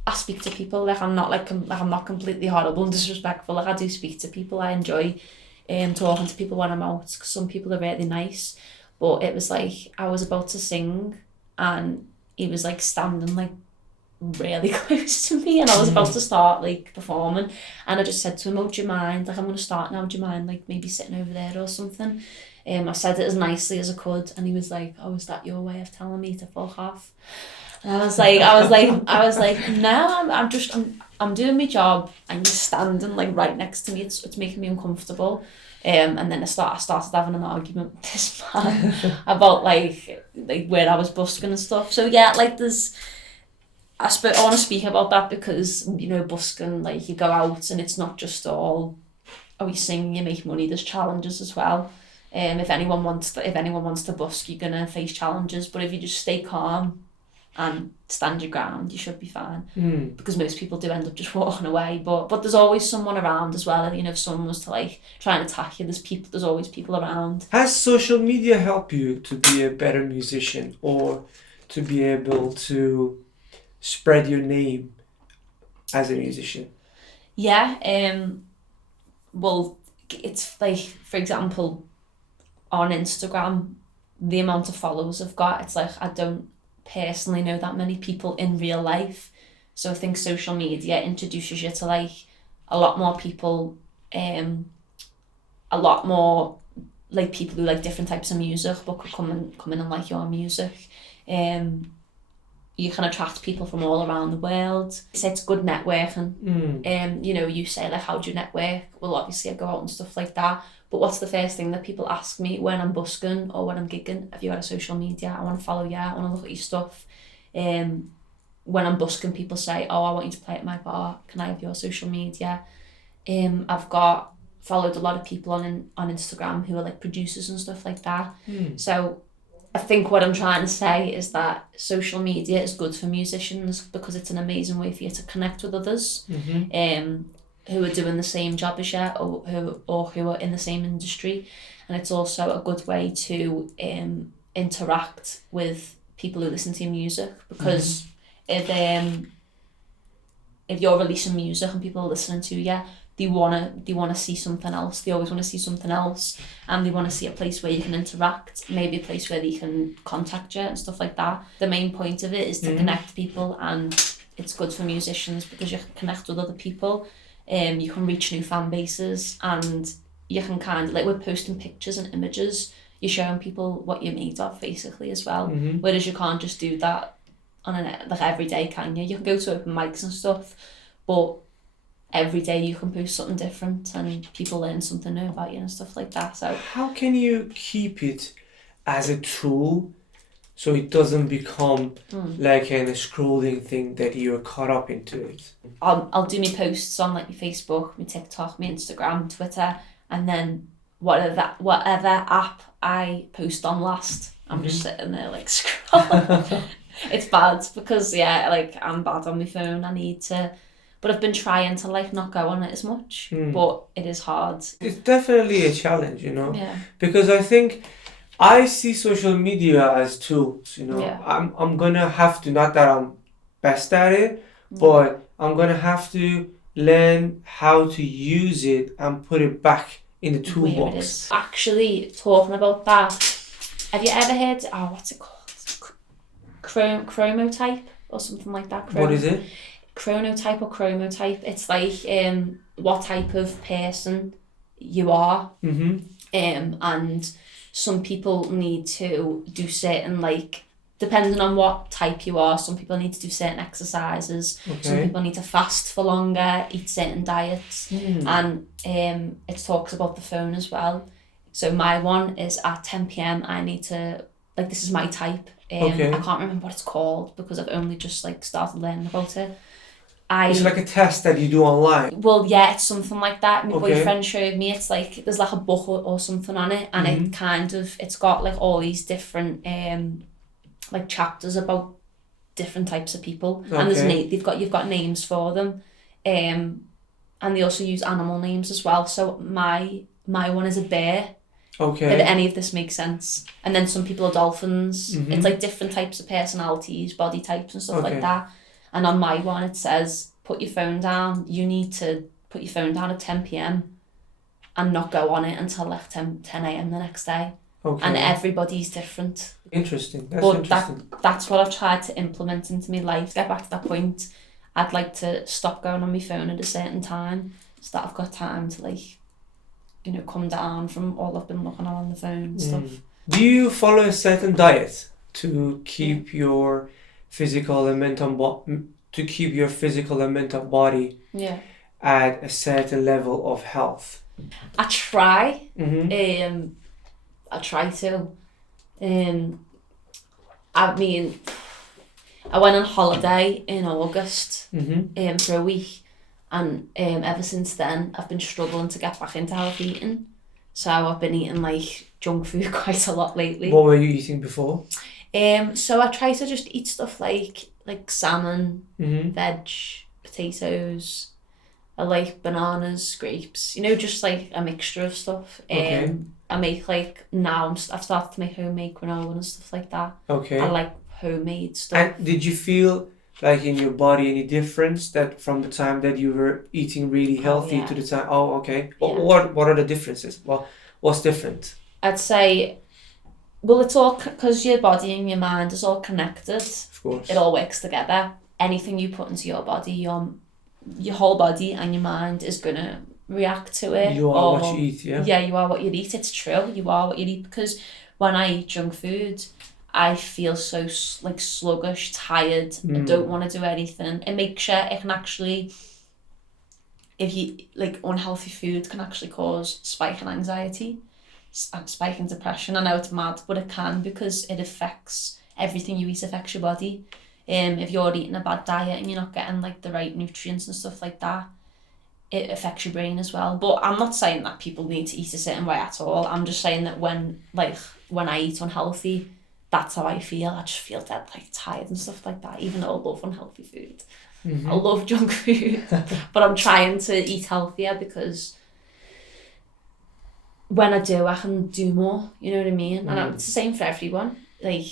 I speak to people, like I'm not completely horrible and disrespectful. Like I do speak to people. I enjoy talking to people when I'm out, because some people are really nice. But it was like I was about to sing and he was like standing like really close to me, and I was about to start like performing, and I just said to him, "Oh, do you mind? Like, I'm going to start now. Do you mind like maybe sitting over there or something?" I said it as nicely as I could, and he was like, "Oh, is that your way of telling me to fuck off?" And I was like, "No, I'm doing my job, and you're standing like right next to me. It's making me uncomfortable." And then I started having an argument with this man about like where I was busking and stuff. So yeah, like I want to speak about that because, you know, busking, like you go out and it's not just all, oh, you sing, you make money, there's challenges as well. If anyone wants to busk, you're going to face challenges, but if you just stay calm and stand your ground, you should be fine. Because most people do end up just walking away, but there's always someone around as well. You know, if someone was to like try and attack you, there's always people around. Has social media helped you to be a better musician or to be able to spread your name as a musician? Yeah, well, it's like, for example, on Instagram, the amount of followers I've got, it's like I don't personally know that many people in real life. So I think social media introduces you to like a lot more people, a lot more like people who like different types of music but could come in and like your music. You can attract people from all around the world. It's good networking. You know, you say like, how do you network? Well, obviously I go out and stuff like that. But what's the first thing that people ask me when I'm busking or when I'm gigging? Have you got a social media? I want to follow you. I want to look at your stuff. When I'm busking, people say, oh, I want you to play at my bar. Can I have your social media? I've followed a lot of people on Instagram who are like producers and stuff like that. So I think what I'm trying to say is that social media is good for musicians because it's an amazing way for you to connect with others. Who are doing the same job as you or who are in the same industry, and it's also a good way to interact with people who listen to your music, because if you're releasing music and people are listening to you, they wanna see something else. They always want to see something else, and they want to see a place where you can interact, maybe a place where they can contact you and stuff like that. The main point of it is to connect people, and it's good for musicians because you can connect with other people. You can reach new fan bases, and you can kind of like, with posting pictures and images, you're showing people what you're made of basically as well. Whereas you can't just do that on like every day, can you? You can go to open mics and stuff, but every day you can post something different and people learn something new about you and stuff like that. So how can you keep it as a tool so it doesn't become like a scrolling thing that you're caught up into it? I'll do my posts on like my Facebook, my TikTok, my Instagram, Twitter, and then whatever app I post on last, I'm just sitting there like scrolling. It's bad because like I'm bad on my phone. I need to, but I've been trying to like not go on it as much, but it is hard. It's definitely a challenge, you know. Yeah. Because I think I see social media as tools, you know. Yeah. I'm gonna have to, not that I'm best at it, but I'm gonna have to learn how to use it and put it back in the toolbox. Actually, talking about that, have you ever heard, what's it called? Chromotype or something like that? What is it? Chronotype or chromotype. It's like what type of person you are. And some people need to do certain, like, depending on what type you are, some people need to do certain exercises. Some people need to fast for longer, eat certain diets. And it talks about the phone as well. So my one is at 10 p.m. I need to, like, this is my type. I can't remember what it's called because I've only just like started learning about it. It's like a test that you do online. Well, yeah, it's something like that. My boyfriend showed me. It's like there's like a book or something on it, and it's got like all these different like chapters about different types of people, and you've got names for them, and they also use animal names as well. So my one is a bear. If any of this makes sense. And then some people are dolphins. It's like different types of personalities, body types and stuff like that. And on my one it says, put your phone down. You need to put your phone down at 10 p.m. and not go on it until like 10 a.m. the next day. Okay. And everybody's different. Interesting. That's But interesting. that's what I've tried to implement into my life. Get back to that point. I'd like to stop going on my phone at a certain time so that I've got time to like, you know, come down from all I've been looking at on the phone and stuff. Do you follow a certain diet to keep your physical and mental body Yeah. at a certain level of health? I try. Mm-hmm. I try to. I mean, I went on holiday in August for a week, and ever since then I've been struggling to get back into healthy eating. So I've been eating like junk food quite a lot lately. What were you eating before? So I try to just eat stuff like salmon, veg, potatoes. I like bananas, grapes, you know, just like a mixture of stuff. Okay. I make like, now I've started to make homemade granola and stuff like that. Okay. I like homemade stuff. And did you feel like in your body any difference that from the time that you were eating really healthy to the time? Oh, okay. What are the differences? What's different? I'd say, well, it's all, because your body and your mind is all connected. Of course. It all works together. Anything you put into your body, your whole body and your mind is going to react to it. You are what you eat, yeah? Yeah, you are what you eat. It's true. You are what you eat, because when I eat junk food, I feel so like sluggish, tired. I don't want to do anything. It makes sure it can actually, if you like, unhealthy food can actually cause spike in anxiety and spike in depression. I know it's mad, but it can, because it affects everything you eat, affects your body. If you're eating a bad diet and you're not getting like the right nutrients and stuff like that, it affects your brain as well. But I'm not saying that people need to eat a certain way at all. I'm just saying that when I eat unhealthy, that's how I feel. I just feel dead, like tired and stuff like that, even though I love unhealthy food. I love junk food, but I'm trying to eat healthier, because when I do, I can do more, you know what I mean? And it's the same for everyone. Like,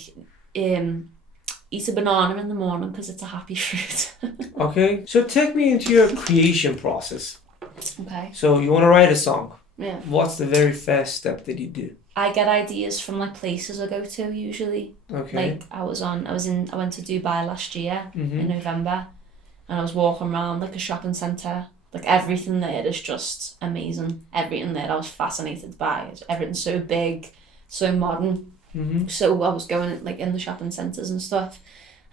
eat a banana in the morning because it's a happy fruit. Okay, so take me into your creation process. Okay. So you want to write a song. Yeah. What's the very first step that you do? I get ideas from like places I go to usually. Okay. Like I went to Dubai last year in November, and I was walking around like a shopping centre. Like everything there is just amazing. Everything there I was fascinated by. Everything's so big, so modern. So I was going like in the shopping centres and stuff,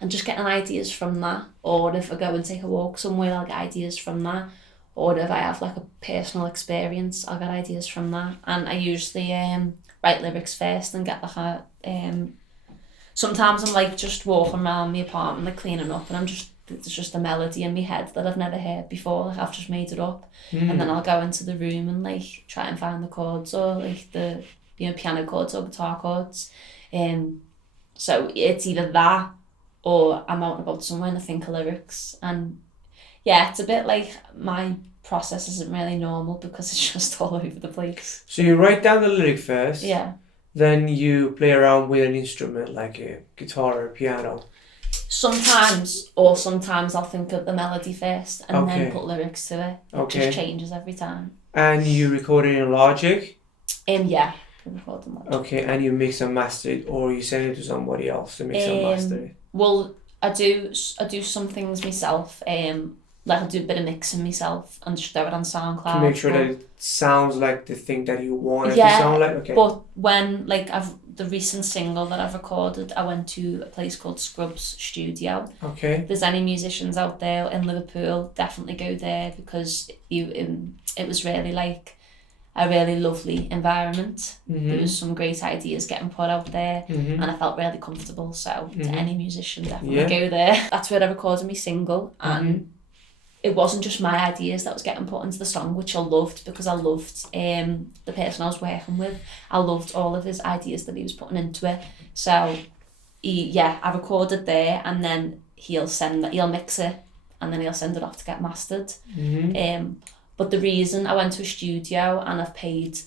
and just getting ideas from that. Or if I go and take a walk somewhere, I'll get ideas from that. Or if I have like a personal experience, I'll get ideas from that. And I usually write lyrics first and get like a sometimes I'm like just walking around my apartment like cleaning up, and there's just a melody in my head that I've never heard before, like I've just made it up. And then I'll go into the room and like try and find the chords, or like the piano chords or guitar chords. So it's either that, or I'm out and about somewhere and I think of lyrics. And yeah, it's a bit like my process isn't really normal because it's just all over the place. So you write down the lyric first. Yeah. Then you play around with an instrument like a guitar or a piano. Sometimes I'll think of the melody first and then put lyrics to it. It just changes every time. And you record it in Logic? Yeah. Record in Logic. Okay, and you mix and master it, or you send it to somebody else to mix and master it? Well, I do some things myself. Like I do a bit of mixing myself and just throw it on SoundCloud. To make sure that it sounds like the thing that you want it to sound like? Okay. But when the recent single that I've recorded, I went to a place called Scrubs Studio. Okay. If there's any musicians out there in Liverpool, definitely go there, because it was really like a really lovely environment. There was some great ideas getting put out there, and I felt really comfortable. So to any musician, definitely go there. That's where I recorded my single, and it wasn't just my ideas that was getting put into the song, which I loved, because I loved the person I was working with. I loved all of his ideas that he was putting into it. So I recorded there, and then he'll mix it, and then he'll send it off to get mastered. But the reason I went to a studio and I've paid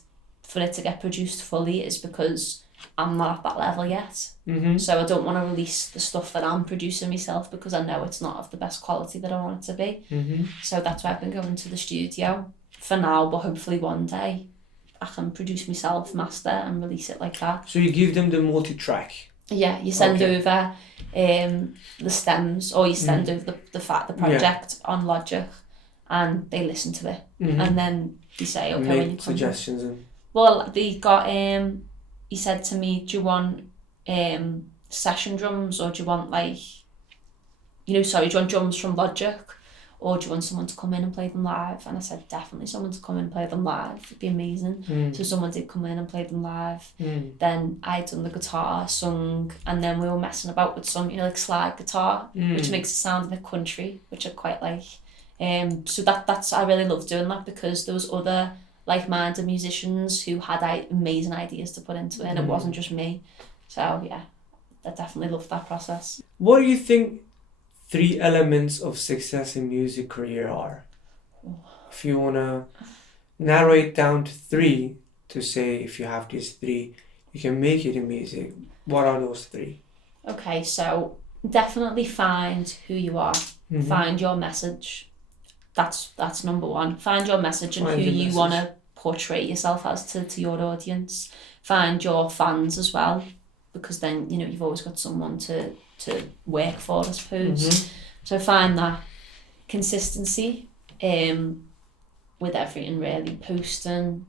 for it to get produced fully is because I'm not at that level yet. So I don't want to release the stuff that I'm producing myself, because I know it's not of the best quality that I want it to be. So that's why I've been going to the studio for now, but hopefully one day I can produce myself, master and release it like that. So you give them the multi-track. Yeah, you send over the stems, or you send over the project on Logic, and they listen to it, and then they say, okay, when you come suggestions. Well, they got he said to me, do you want session drums, or do you want do you want drums from Logic, or do you want someone to come in and play them live? And I said, definitely someone to come in and play them live. It'd be amazing. So someone did come in and play them live. Then I done the guitar, sung, and then we were messing about with some, slide guitar, which makes it sound a bit country, which I quite like. So that's I really love doing that, because there was other like-minded musicians who had amazing ideas to put into it, and it wasn't just me. So yeah, I definitely love that process. What do you think 3 elements of success in music career are? If you want to narrow it down to 3, to say if you have these 3, you can make it in music. What are those 3? Okay, so definitely find who you are. Find your message. That's number 1. Find your message and who you want to portray yourself as to your audience. Find your fans as well, because then you've always got someone to work for, I suppose. So find that consistency with everything, really. Posting,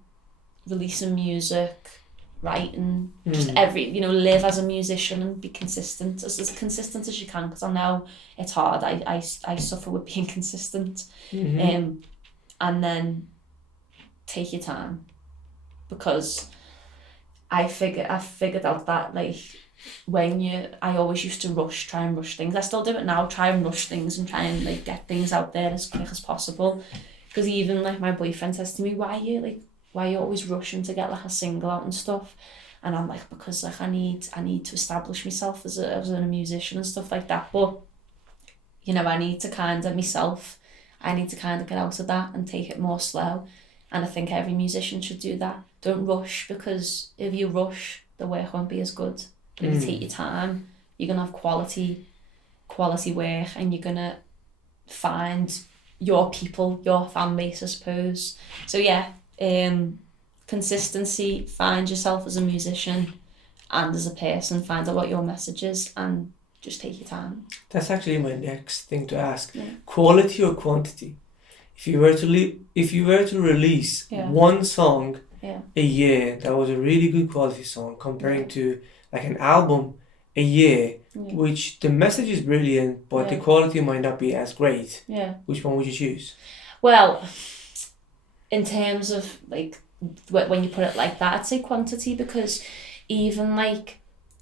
releasing music, writing, just live as a musician and be consistent as consistent as you can, because I know it's hard. I suffer with being consistent. And then take your time, because I figured out that I always used to try and rush things. I still do it now, try and rush things and try and get things out there as quick as possible. Because even my boyfriend says to me, why are you always rushing to get a single out and stuff? And I'm like, because I need to establish myself as a musician and stuff like that. But I need to kind of get out of that and take it more slow. And I think every musician should do that. Don't rush, because if you rush, the work won't be as good. But if you take your time, you're going to have quality work, and you're going to find your people, your fan base, I suppose. So yeah, consistency, find yourself as a musician and as a person, find out what your message is, and just take your time. That's actually my next thing to ask. Yeah. Quality or quantity? If you were to release one song a year that was a really good quality song, comparing to an album a year, which the message is brilliant, but the quality might not be as great. Yeah. Which one would you choose? Well, in terms of when you put it like that, I'd say quantity, because even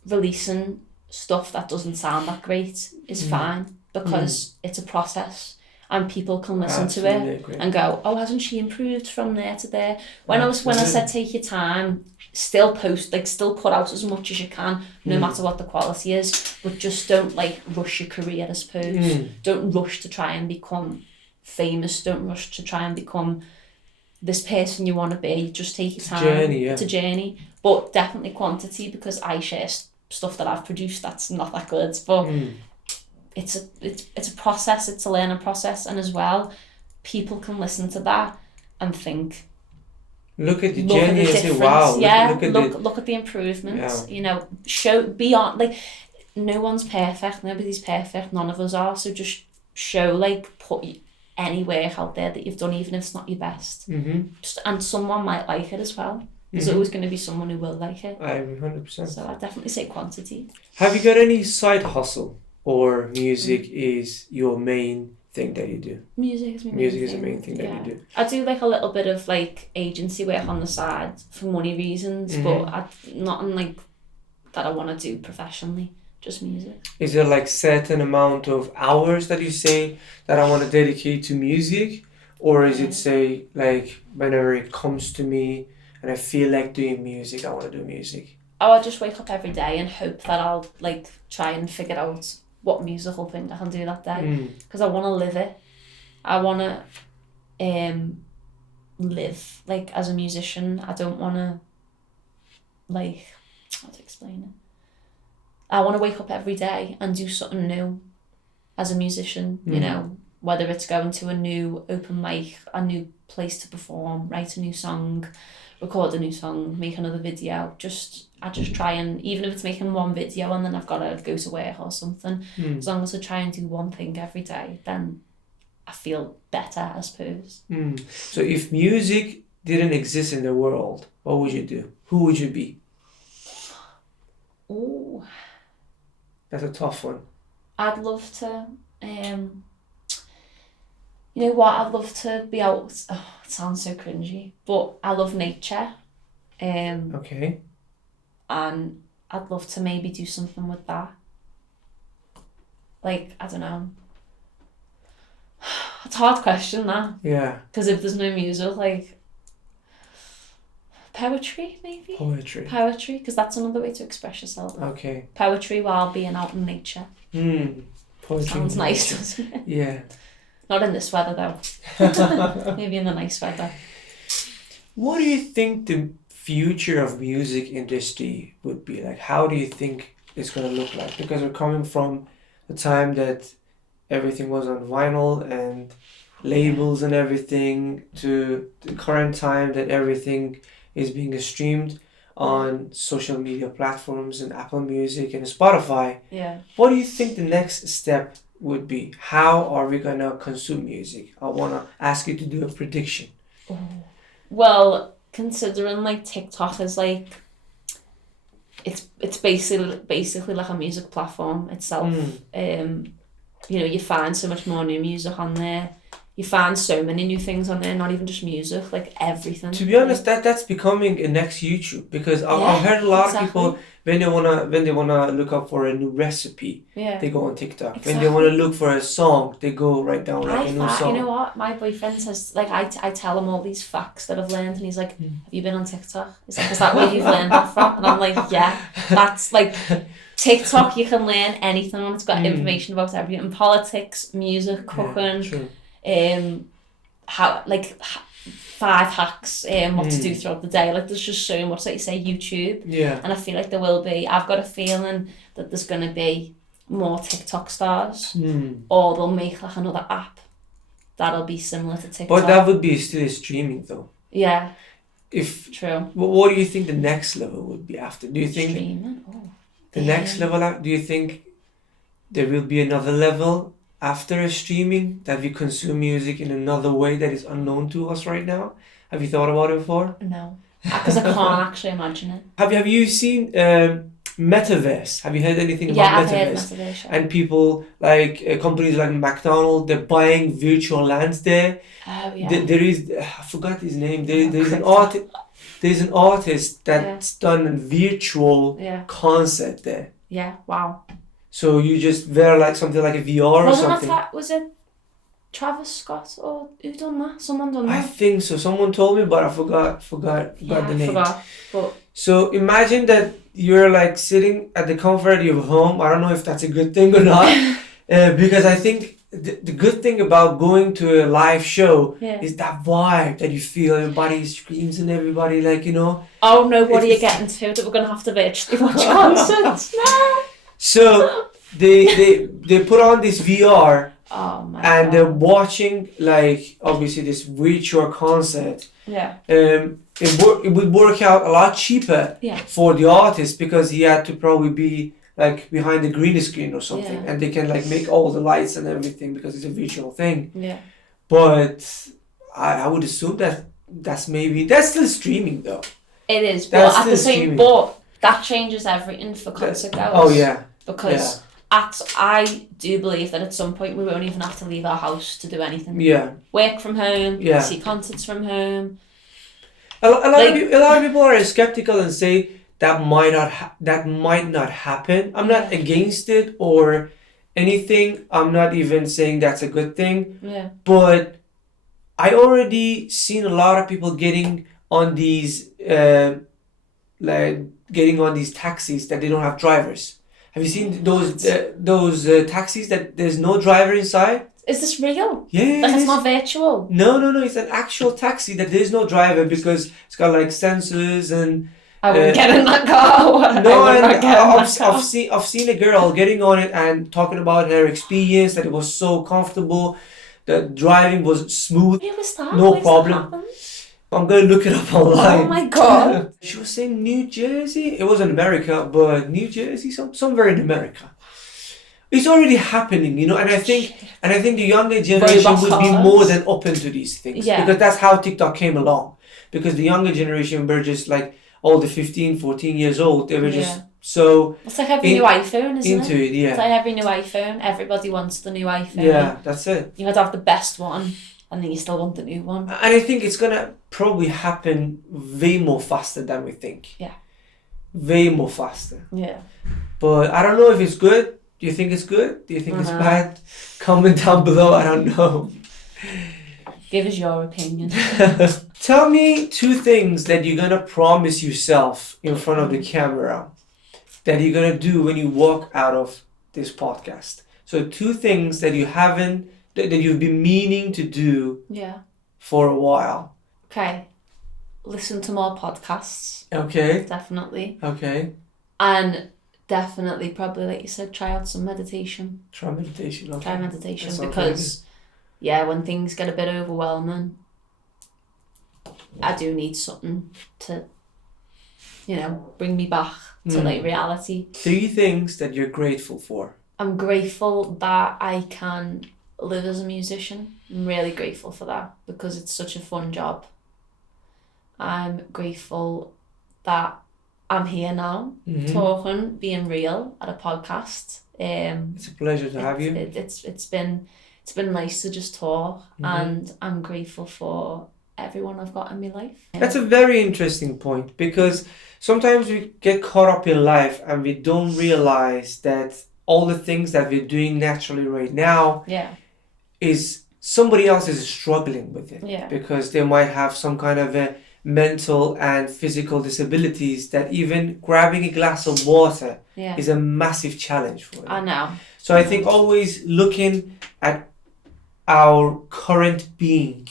releasing stuff that doesn't sound that great is fine, because it's a process. And people can listen to it and go, oh, hasn't she improved from there to there? When I said take your time, still still put out as much as you can, no matter what the quality is, but just don't rush your career, I suppose. Don't rush to try and become famous. Don't rush to try and become this person you want to be. Just take your time. It's a journey, but definitely quantity, because I share stuff that I've produced that's not that good, but. It's a process, it's a learning process, and as well, people can listen to that and think, look at the journey and say, wow, look at the improvements. Show beyond, no one's perfect, nobody's perfect, none of us are, so just show, put any work out there that you've done, even if it's not your best. And someone might like it as well. There's always going to be someone who will like it. I agree 100%. So I'd definitely say quantity. Have you got any side hustle? Or music is your main thing that you do? Music is my main Music thing. Is the main thing that you do. I do a little bit of agency work on the side for money reasons, but nothing that I want to do professionally. Just music. Is there certain amount of hours that you say that I want to dedicate to music, or is it say whenever it comes to me and I feel like doing music, I want to do music? I just wake up every day and hope that I'll try and figure out what musical thing I can do that day, because I want to live it. I want to live as a musician. I don't want to how to explain it. I want to wake up every day and do something new as a musician, whether it's going to a new open mic, a new place to perform, write a new song, record a new song, make another video. I just try and, even if it's making one video and then I've got to go to work or something, as long as I try and do one thing every day, then I feel better, I suppose. So if music didn't exist in the world, what would you do? Who would you be? Oh, that's a tough one. I'd love to, you know what, I'd love to be out, it sounds so cringy, but I love nature. Okay. And I'd love to maybe do something with that. Like, I don't know. It's a hard question, that. Yeah. Because if there's no music, like, poetry, maybe? Poetry, because that's another way to express yourself. Okay. Poetry while being out in nature. Poetry. Sounds nice, doesn't it? Yeah. Not in this weather, though. Maybe in the nice weather. What do you think the future of music industry would be like? How do you think it's going to look like? Because we're coming from a time that everything was on vinyl and labels and everything, to the current time that everything is being streamed on social media platforms and Apple Music and Spotify. Yeah. What do you think the next step would be? How are we going to consume music? I want to ask you to do a prediction. Well, considering like TikTok is like, it's basically like a music platform itself. You know, you find so much more new music on there. You find so many new things on there, not even just music, like everything. To be honest, that's becoming a next YouTube, because I've heard a lot of people when they wanna look up for a new recipe, they go on TikTok. When they wanna look for a song, they go right down like a new song. You know what? My boyfriend says, like, I tell him all these facts that I've learned, and he's like, "Have you been on TikTok?" He's like, "Is that where you've learned that from?" And I'm like, "Yeah, that's like TikTok. You can learn anything on. It's got information about everything: politics, music, cooking." How, like, 5 hacks, what to do throughout the day. Like, there's just so much, like you say, YouTube. Yeah. And I feel like there will be, I've got a feeling that there's going to be more TikTok stars, or they'll make like another app that'll be similar to TikTok. But that would be still streaming though. Yeah. True. What do you think the next level would be after? Do you think streaming? Next level, do you think there will be another level after streaming, that we consume music in another way that is unknown to us right now? Have you thought about it before? No, because I can't actually imagine it. Have you seen Metaverse? Have you heard anything about Metaverse? Yeah, I've heard Metaverse. And people like companies like McDonald's, they're buying virtual lands there. Oh yeah. There is, I forgot his name. There's an artist. There's an artist that's done a virtual concert there. Yeah. Wow. So you just wear like something like a VR or something. Was it Travis Scott or who done that? Someone done that? I think so. Someone told me, but I forgot the name. But so imagine that you're like sitting at the comfort of your home. I don't know if that's a good thing or not, because I think the good thing about going to a live show is that vibe that you feel. Everybody screams and everybody, like, you know. Oh no! What are you getting to? That we're gonna have to virtually watch concerts? No. So they put on this VR, and they're watching, like, obviously this virtual concert. Yeah. It would work out a lot cheaper for the artist, because he had to probably be like behind the green screen or something, and they can like make all the lights and everything because it's a visual thing. Yeah. But I would assume that's still streaming though. It is, but at the same, but that changes everything for concert goers. Oh yeah. Because I do believe that at some point we won't even have to leave our house to do anything. Yeah. Work from home. Yeah. See concerts from home. A lot of people are skeptical and say that might not happen. I'm not against it or anything. I'm not even saying that's a good thing. Yeah. But I already seen a lot of people getting on these taxis that they don't have drivers. Have you seen those taxis that there's no driver inside? Is this real? Yeah. Like, it's not virtual? No. It's an actual taxi that there's no driver, because it's got like sensors and... I wouldn't get in that car. No, I've seen a girl getting on it and talking about her experience, that it was so comfortable, the driving was smooth. Where was that? No problem. I'm going to look it up online. Oh my God. She was saying New Jersey. It wasn't America, but New Jersey, somewhere in America. It's already happening, you know, and I think the younger generation would be more than open to these things. Yeah. Because that's how TikTok came along. Because the younger generation were just like all the 15, 14 years old. They were just so... It's like every new iPhone, isn't into it, yeah. It's like every new iPhone. Everybody wants the new iPhone. Yeah, that's it. You had to have the best one, and then you still want the new one. And I think it's going to probably happen way more faster than we think. Yeah. Way more faster. Yeah. But I don't know if it's good. Do you think it's good? Do you think it's bad? Comment down below. I don't know. Give us your opinion. Tell me 2 things that you're going to promise yourself in front of the camera that you're going to do when you walk out of this podcast. So 2 things that you haven't, that you've been meaning to do for a while. Okay. Listen to more podcasts. Okay. Definitely. Okay. And definitely, probably, like you said, try out some meditation. Try meditation. Okay. Try meditation because, when things get a bit overwhelming, I do need something to, bring me back to like reality. 3 things that you're grateful for. I'm grateful that I can live as a musician. I'm really grateful for that because it's such a fun job. I'm grateful that I'm here now, talking, being real at a podcast. It's a pleasure to have you. It's been nice to just talk, and I'm grateful for everyone I've got in my life. That's a very interesting point because sometimes we get caught up in life and we don't realize that all the things that we're doing naturally right now is somebody else is struggling with it because they might have some kind of a mental and physical disabilities that even grabbing a glass of water is a massive challenge for them. I know. So I think always looking at our current being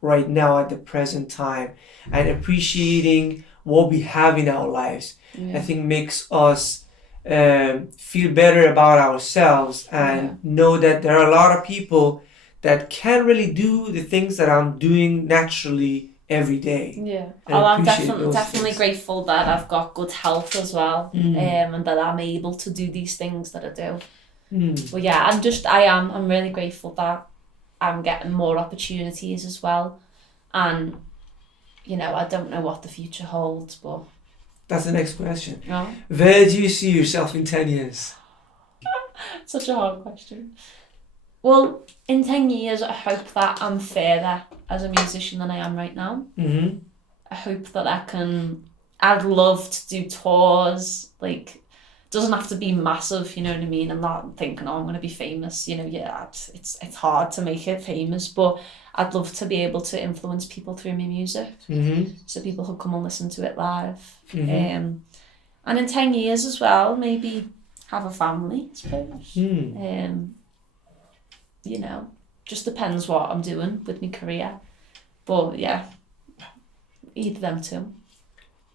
right now at the present time and appreciating what we have in our lives, I think makes us feel better about ourselves and know that there are a lot of people that can't really do the things that I'm doing naturally every day. Yeah. I'm definitely grateful that I've got good health as well, and that I'm able to do these things that I do. But I'm really grateful that I'm getting more opportunities as well. And, I don't know what the future holds, but... That's the next question. No? Where do you see yourself in 10 years? Such a hard question. Well, in 10 years, I hope that I'm further as a musician than I am right now. I hope that I'd love to do tours, like, doesn't have to be massive, you know what I mean? I'm not thinking, I'm going to be famous, it's hard to make it famous, but I'd love to be able to influence people through my music, so people could come and listen to it live. And in 10 years as well, maybe have a family, I suppose. Just depends what I'm doing with my career. But yeah, either them 2.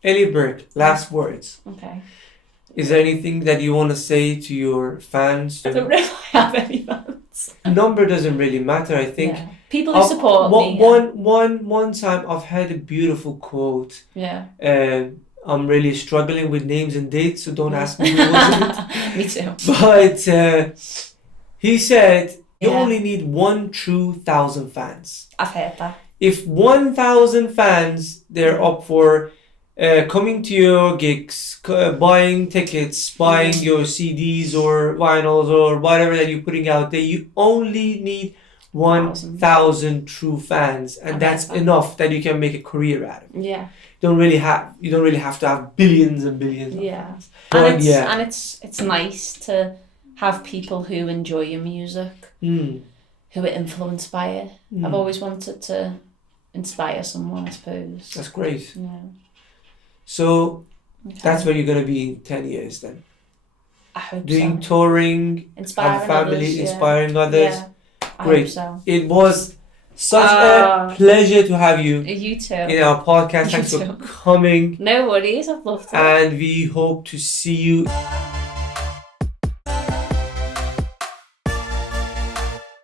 Ellie Burke, last words. Okay. Is there anything that you want to say to your fans? I don't really have any fans. Number doesn't really matter, I think. Yeah. People who support me. One time I've heard a beautiful quote. Yeah. I'm really struggling with names and dates, so don't ask me who was it. Me too. But he said, you only need 1 true 1,000 fans. I've heard that. If 1,000 fans, they're up for coming to your gigs, buying tickets, buying your CDs or vinyls or whatever that you're putting out there, you only need 1,000 true fans, and that's enough that you can make a career out of it. Yeah. You don't really have to have billions and billions of fans. And it's nice to have people who enjoy your music, who are influenced by it. I've always wanted to inspire someone, I suppose. That's great. Yeah. So that's where you're going to be in 10 years then? I hope Doing touring, inspiring have a family, others, inspiring others. Yeah, I great. hope so. It was such a pleasure to have you. You too. In our podcast. Thanks for coming. No worries, I've loved it. And we hope to see you